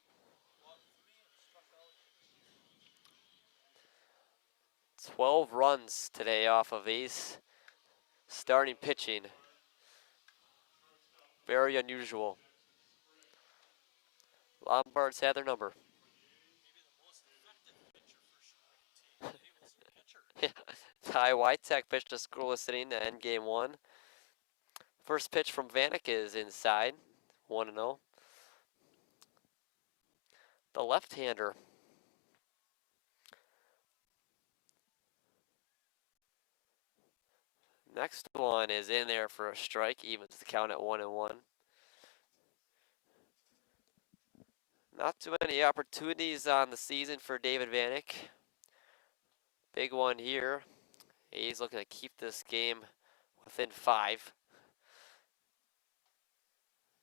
Walked 3 and struck out 2. 12 runs today off of Ace starting pitching. Very unusual. Lombard's had their number. Ty Whitek pitched a scoreless inning to end game 1. First pitch from Vanek is inside, 1-0. The left-hander. Next one is in there for a strike, evens the count at 1-1. Not too many opportunities on the season for David Vanek. Big one here. A's looking to keep this game within 5.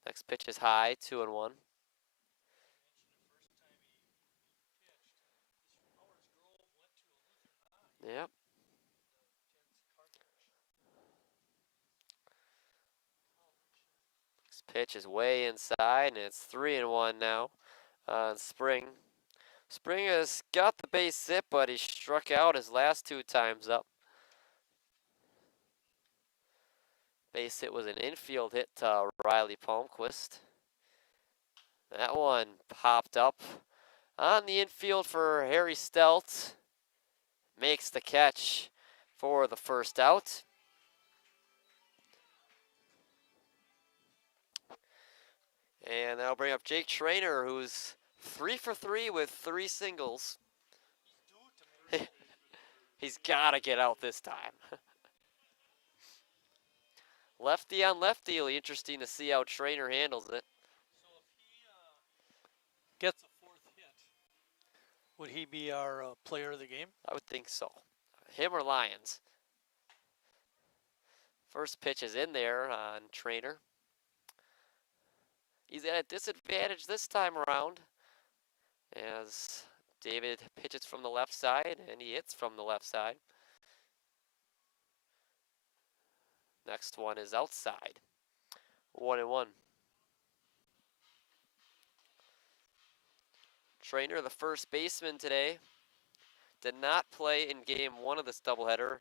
Next pitch is high, 2-1. Yep. Next pitch is way inside, and it's 3-1 now on Spring. Spring has got the base hit, but he struck out his last 2 times up. Base hit was an infield hit to Riley Palmquist. That one popped up on the infield for Harry Stelt. Makes the catch for the first out. And that'll bring up Jake Trainer, who's 3 for 3 with 3 singles. He's got to get out this time. Lefty on lefty, it'll be interesting to see how Trainer handles it. Gets a 4th hit. Would he be our player of the game? I would think so. Him or Lyons. First pitch is in there on Trainer. He's at a disadvantage this time around as David pitches from the left side and he hits from the left side. Next one is outside. 1-1. Trainer, the first baseman today, did not play in game 1 of this doubleheader,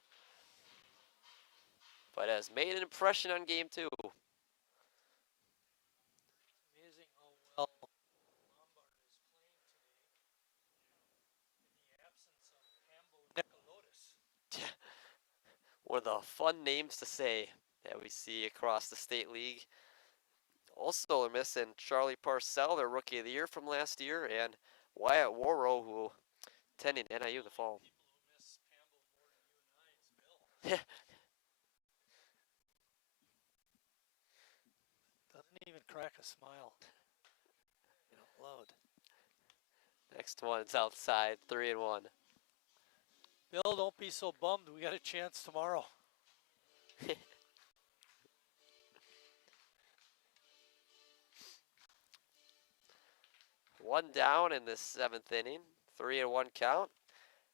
but has made an impression on game 2. Amazing how well Lombard is playing today in the absence of Hambo Nicolotis. One of the fun names to say that we see across the state league. Also, they're missing Charlie Parcell, their rookie of the year from last year, and Wyatt Warrow, who attended NIU in the fall. Doesn't even crack a smile. Out loud. Next one's outside, 3-1. Bill, don't be so bummed. We got a chance tomorrow. One down in the 7th inning. 3-1 count.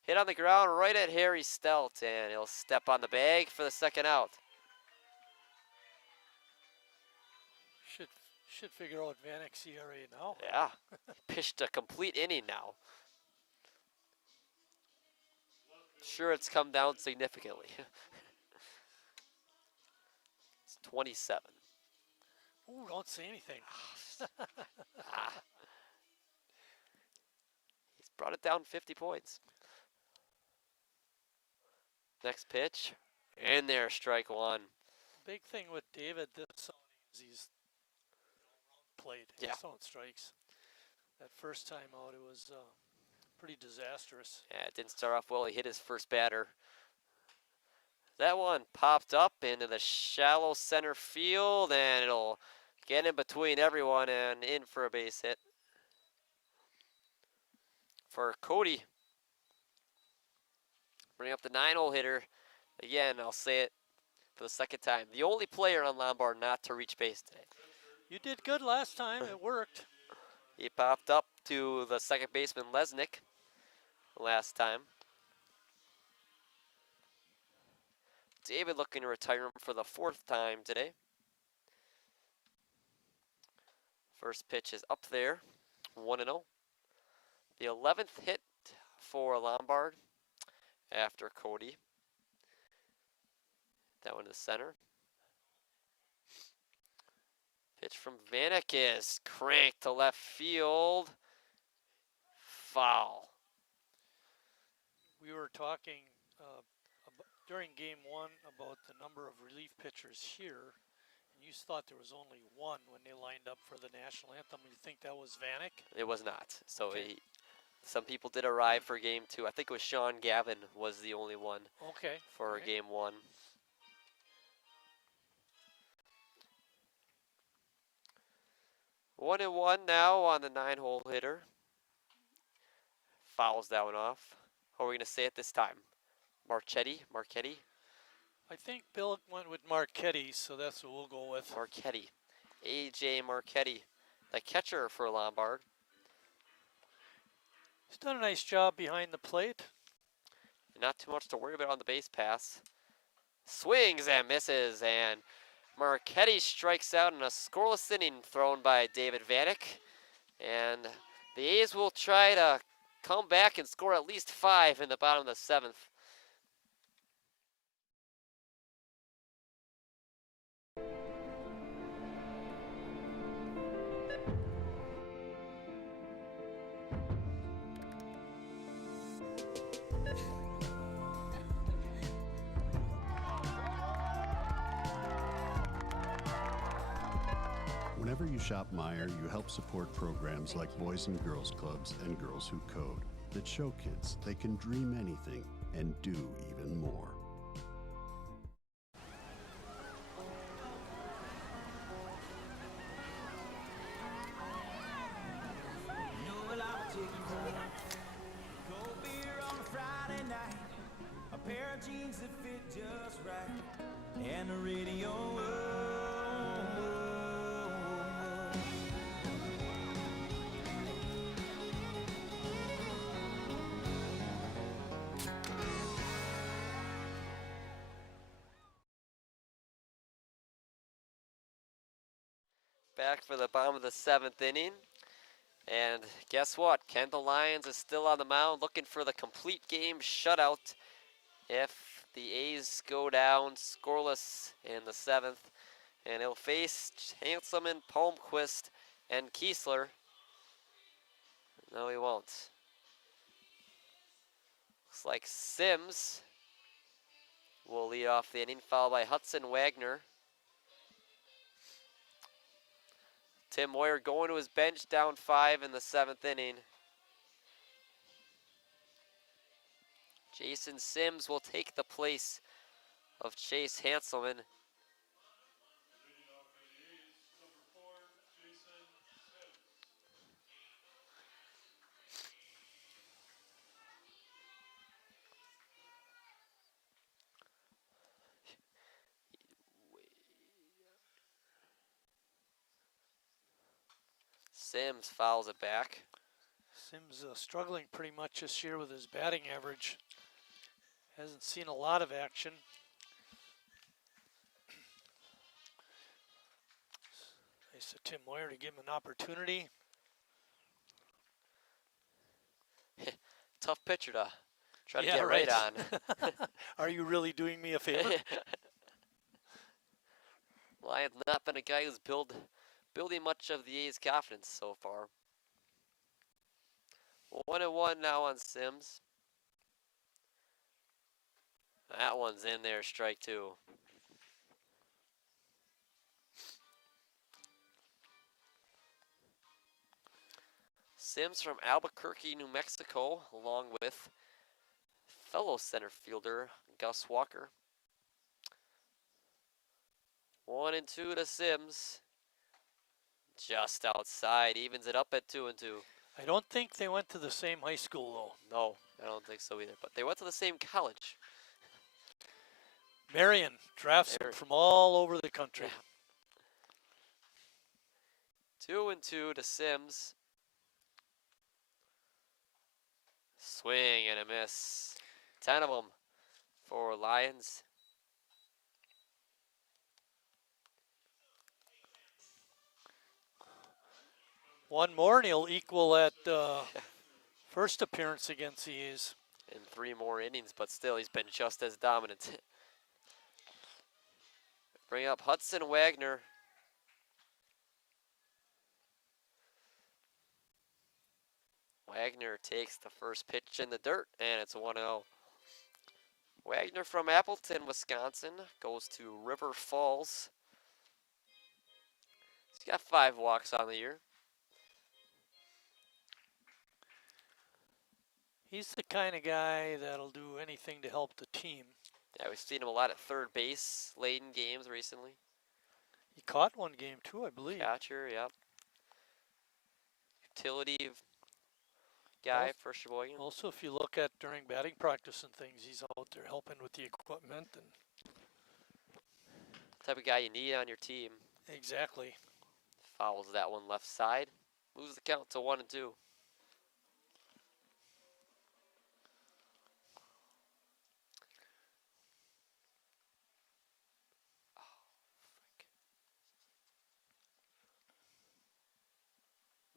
Hit on the ground right at Harry Stelt, and he'll step on the bag for the second out. Should figure out Vanek's ERA now. Yeah, pitched a complete inning now. Sure, it's come down significantly. It's 27. Ooh, don't say anything. He's brought it down 50 points. Next pitch, in there, strike 1. Big thing with David this outing is he's played. Yeah. He's throwing strikes. That first time out, it was pretty disastrous. Yeah, it didn't start off well. He hit his first batter. That one popped up into the shallow center field, and it'll get in between everyone and in for a base hit. For Cody. Bring up the 9-hole hitter. Again, I'll say it for the second time. The only player on Lombard not to reach base today. You did good last time. It worked. He popped up to the second baseman, Lesnick, last time. David looking to retire him for the 4th time today. First pitch is up there, 1-0. The 11th hit for Lombard after Cody. That one to the center. Pitch from Vanek is cranked to left field. Foul. We were talking during game 1 about the number of relief pitchers here, and you thought there was only one when they lined up for the national anthem. You think that was Vanek? It was not. So Okay. some people did arrive for game 2. I think it was Sean Gavin was the only one Okay. for Okay. game 1. One and one now on the 9-hole hitter. Fouls that one off. How are we going to say it this time? Marchetti. I think Bill went with Marchetti, so that's what we'll go with. Marchetti. A.J. Marchetti, the catcher for Lombard. He's done a nice job behind the plate. Not too much to worry about on the base pass. Swings and misses, and Marchetti strikes out in a scoreless inning thrown by David Vanek. And the A's will try to come back and score at least 5 in the bottom of the 7th. Whenever you shop Meijer, you help support programs like Boys and Girls Clubs and Girls Who Code that show kids they can dream anything and do even more. Know I would take you home. Cold beer on a Friday night. A pair of jeans that fit just right. And the radio. Back for the bottom of the 7th inning. And guess what? Kendall Lyons is still on the mound looking for the complete game shutout if the A's go down scoreless in the 7th. And he'll face Hanselman, Palmquist, and Kiesler. No, he won't. Looks like Sims will lead off the inning, followed by Hudson Wagner. Tim Moyer going to his bench, down 5 in the 7th inning. Jason Sims will take the place of Chase Hanselman. Sims fouls it back. Sims struggling pretty much this year with his batting average. Hasn't seen a lot of action. Nice of Tim Moyer to give him an opportunity. Tough pitcher to try to Yeah, get right on. Are you really doing me a favor? Lyon's not been a guy who's building much of the A's confidence so far. 1-1 now on Sims. That one's in there, strike 2. Sims from Albuquerque, New Mexico, along with fellow center fielder Gus Walker. 1-2 to Sims. Just outside, evens it up at 2-2. I don't think they went to the same high school, though. No, I don't think so either. But they went to the same college. Marion drafts him from all over the country. Yeah. 2-2 to Sims. Swing and a miss. 10 of them for Lions. One more and he'll equal that first appearance against the A's. In 3 more innings, but still he's been just as dominant. Bring up Hudson Wagner. Wagner takes the first pitch in the dirt, and it's 1-0. Wagner from Appleton, Wisconsin, goes to River Falls. He's got 5 walks on the year. He's the kind of guy that'll do anything to help the team. Yeah, we've seen him a lot at third base late in games recently. He caught one game too, I believe. Catcher, yep. Utility guy for Sheboygan. Also, if you look at during batting practice and things, he's out out there helping with the equipment and Type of guy you need on your team. exactly. Fouls that one left side. Moves the count to 1-2.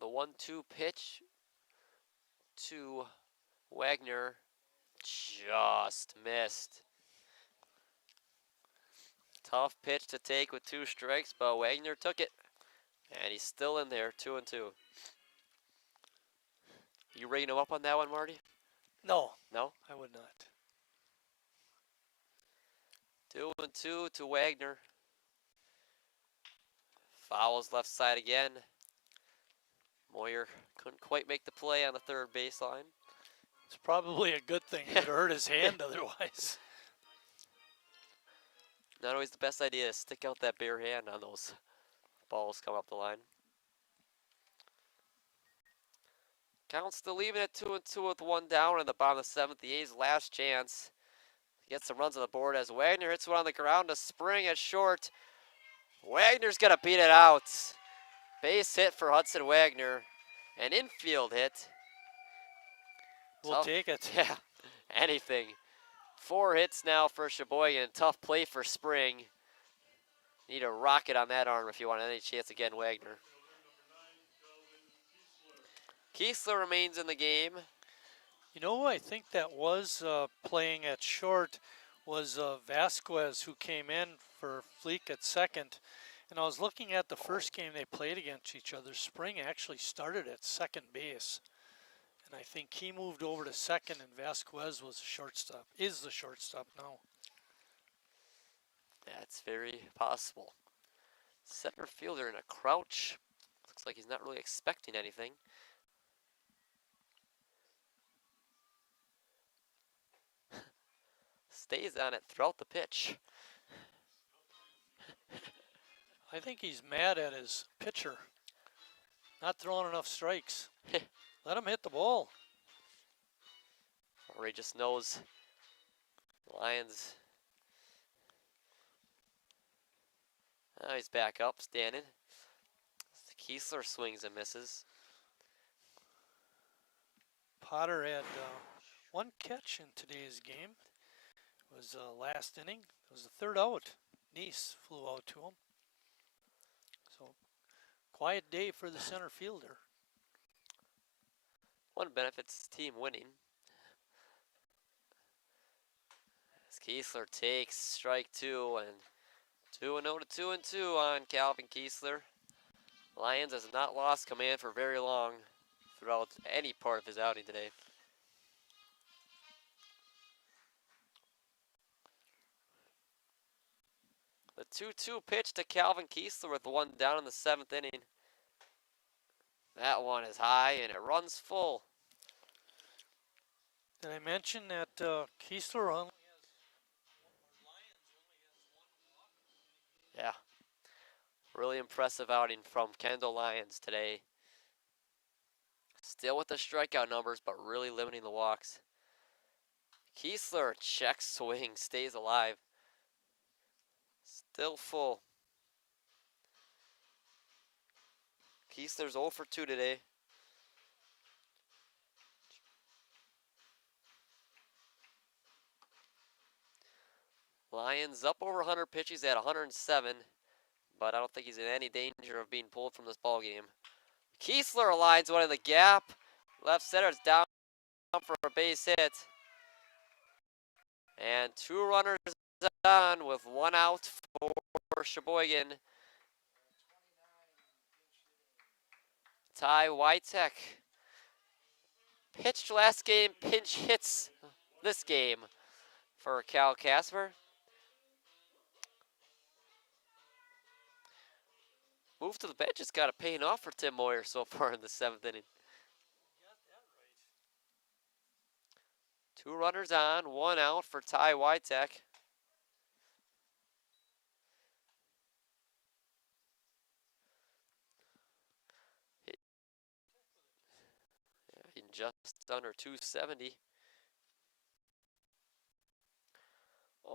The 1-2 pitch to Wagner just missed. Tough pitch to take with 2 strikes, but Wagner took it. And he's still in there, 2-2. You rigging him up on that one, Marty? No. No? I would not. 2-2 to Wagner. Fouls left side again. Moyer couldn't quite make the play on the third baseline. It's probably a good thing. It would hurt his hand otherwise. Not always the best idea to stick out that bare hand on those balls coming up the line. Count still even at 2-2 with 1 down in the bottom of the 7th. The A's last chance. Get some runs on the board as Wagner hits one on the ground to Spring at short. Wagner's gonna beat it out. Base hit for Hudson Wagner. An infield hit. We'll take it. Yeah, anything. 4 hits now for Sheboygan. Tough play for Spring. Need a rocket on that arm if you want any chance again, Wagner. Kiesler remains in the game. You know who I think that was playing at short was Vasquez, who came in for Fleek at second. And I was looking at the first game they played against each other. Spring actually started at second base. And I think he moved over to second, and Vasquez was the shortstop, is the shortstop now. That's very possible. Center fielder in a crouch. Looks like he's not really expecting anything. Stays on it throughout the pitch. I think he's mad at his pitcher. Not throwing enough strikes. Let him hit the ball. Or he just knows Lions. Now he's back up, standing. Kiesler swings and misses. Potter had 1 catch in today's game. It was last inning. It was the 3rd out. Nice flew out to him. So, quiet day for the center fielder. One benefits team winning. As Kiesler takes strike 2 and 2-0 to 2-2 on Calvin Kiesler. Lions has not lost command for very long throughout any part of his outing today. The 2-2 pitch to Calvin Kiesler with 1 down in the 7th inning. That one is high and it runs full. Did I mention that Kiesler only Yeah. Really impressive outing from Kendall Lyons today. Still with the strikeout numbers, but really limiting the walks. Kiesler, check swing, stays alive. Still full. Kiesler's 0 for 2 today. Lions up over 100 pitches at 107, but I don't think he's in any danger of being pulled from this ball game. Kiesler aligns one in the gap. Left center is down for a base hit. And 2 runners on with 1 out for Sheboygan. Ty Witek pitched last game, pinch hits this game for Cal Casper. Move to the bench has got a paying off for Tim Moyer so far in the 7th inning. 2 runners on, 1 out for Ty Witek. Just under 270.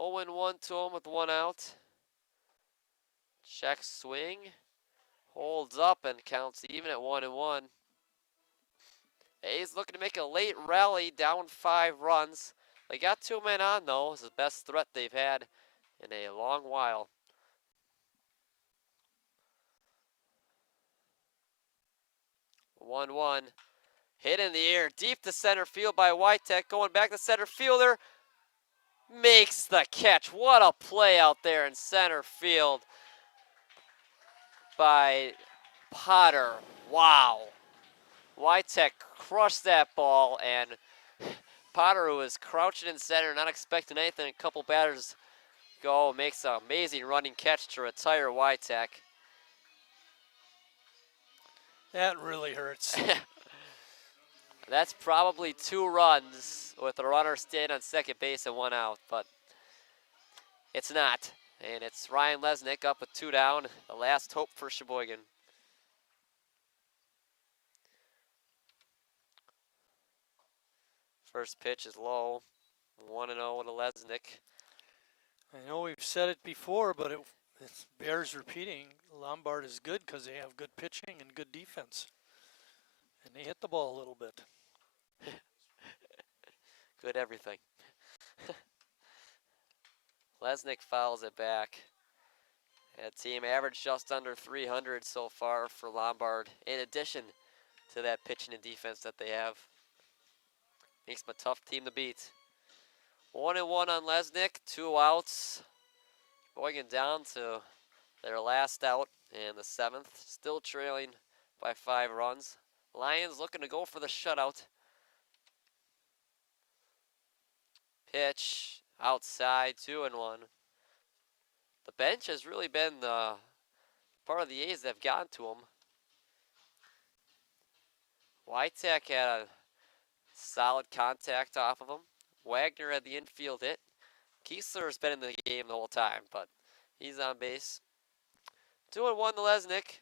0-1 to him with 1 out. Check swing. Holds up and counts even at 1-1. A's looking to make a late rally, down 5 runs. They got 2 men on though. It's the best threat they've had in a long while. One one, hit in the air, deep to center field by Whitek. Going back to center fielder, makes the catch. What a play out there in center field by Potter. Wow. Whitek crushed that ball, and Potter, who was crouching in center, not expecting anything, a couple batters go, makes an amazing running catch to retire Whitek. That really hurts. That's probably 2 runs with a runner staying on second base and 1 out, but it's not. And it's Ryan Lesnick up with 2 down, the last hope for Sheboygan. First pitch is low, 1-0 to Lesnick. I know we've said it before, but it bears repeating. Lombard is good because they have good pitching and good defense. And they hit the ball a little bit. Good everything. Lesnick fouls it back. That team averaged just under 300 so far for Lombard, in addition to that pitching and defense that they have. Makes them a tough team to beat. 1-1 on Lesnick, 2 outs. Sheboygan down to their last out in the 7th, still trailing by 5 runs. Lions looking to go for the shutout. Pitch outside, 2-1. The bench has really been the part of the A's that have gotten to him. Whitek had a solid contact off of him. Wagner had the infield hit. Kiesler's been in the game the whole time, but he's on base. 2-1 to Lesnick.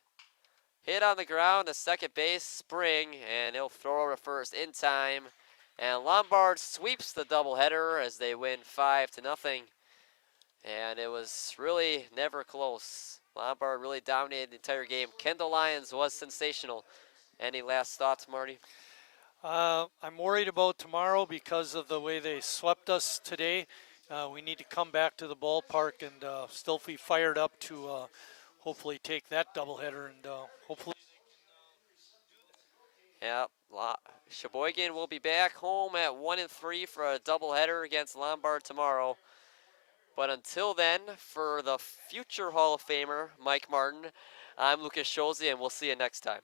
Hit on the ground to second base, Spring, and he'll throw over first in time. And Lombard sweeps the doubleheader as they win 5-0. And it was really never close. Lombard really dominated the entire game. Kendall Lyons was sensational. Any last thoughts, Marty? I'm worried about tomorrow because of the way they swept us today. We need to come back to the ballpark and still be fired up to hopefully take that doubleheader and hopefully. Yep, Sheboygan will be back home at 1-3 for a doubleheader against Lombard tomorrow. But until then, for the future Hall of Famer, Mike Martin, I'm Lucas Scholze, and we'll see you next time.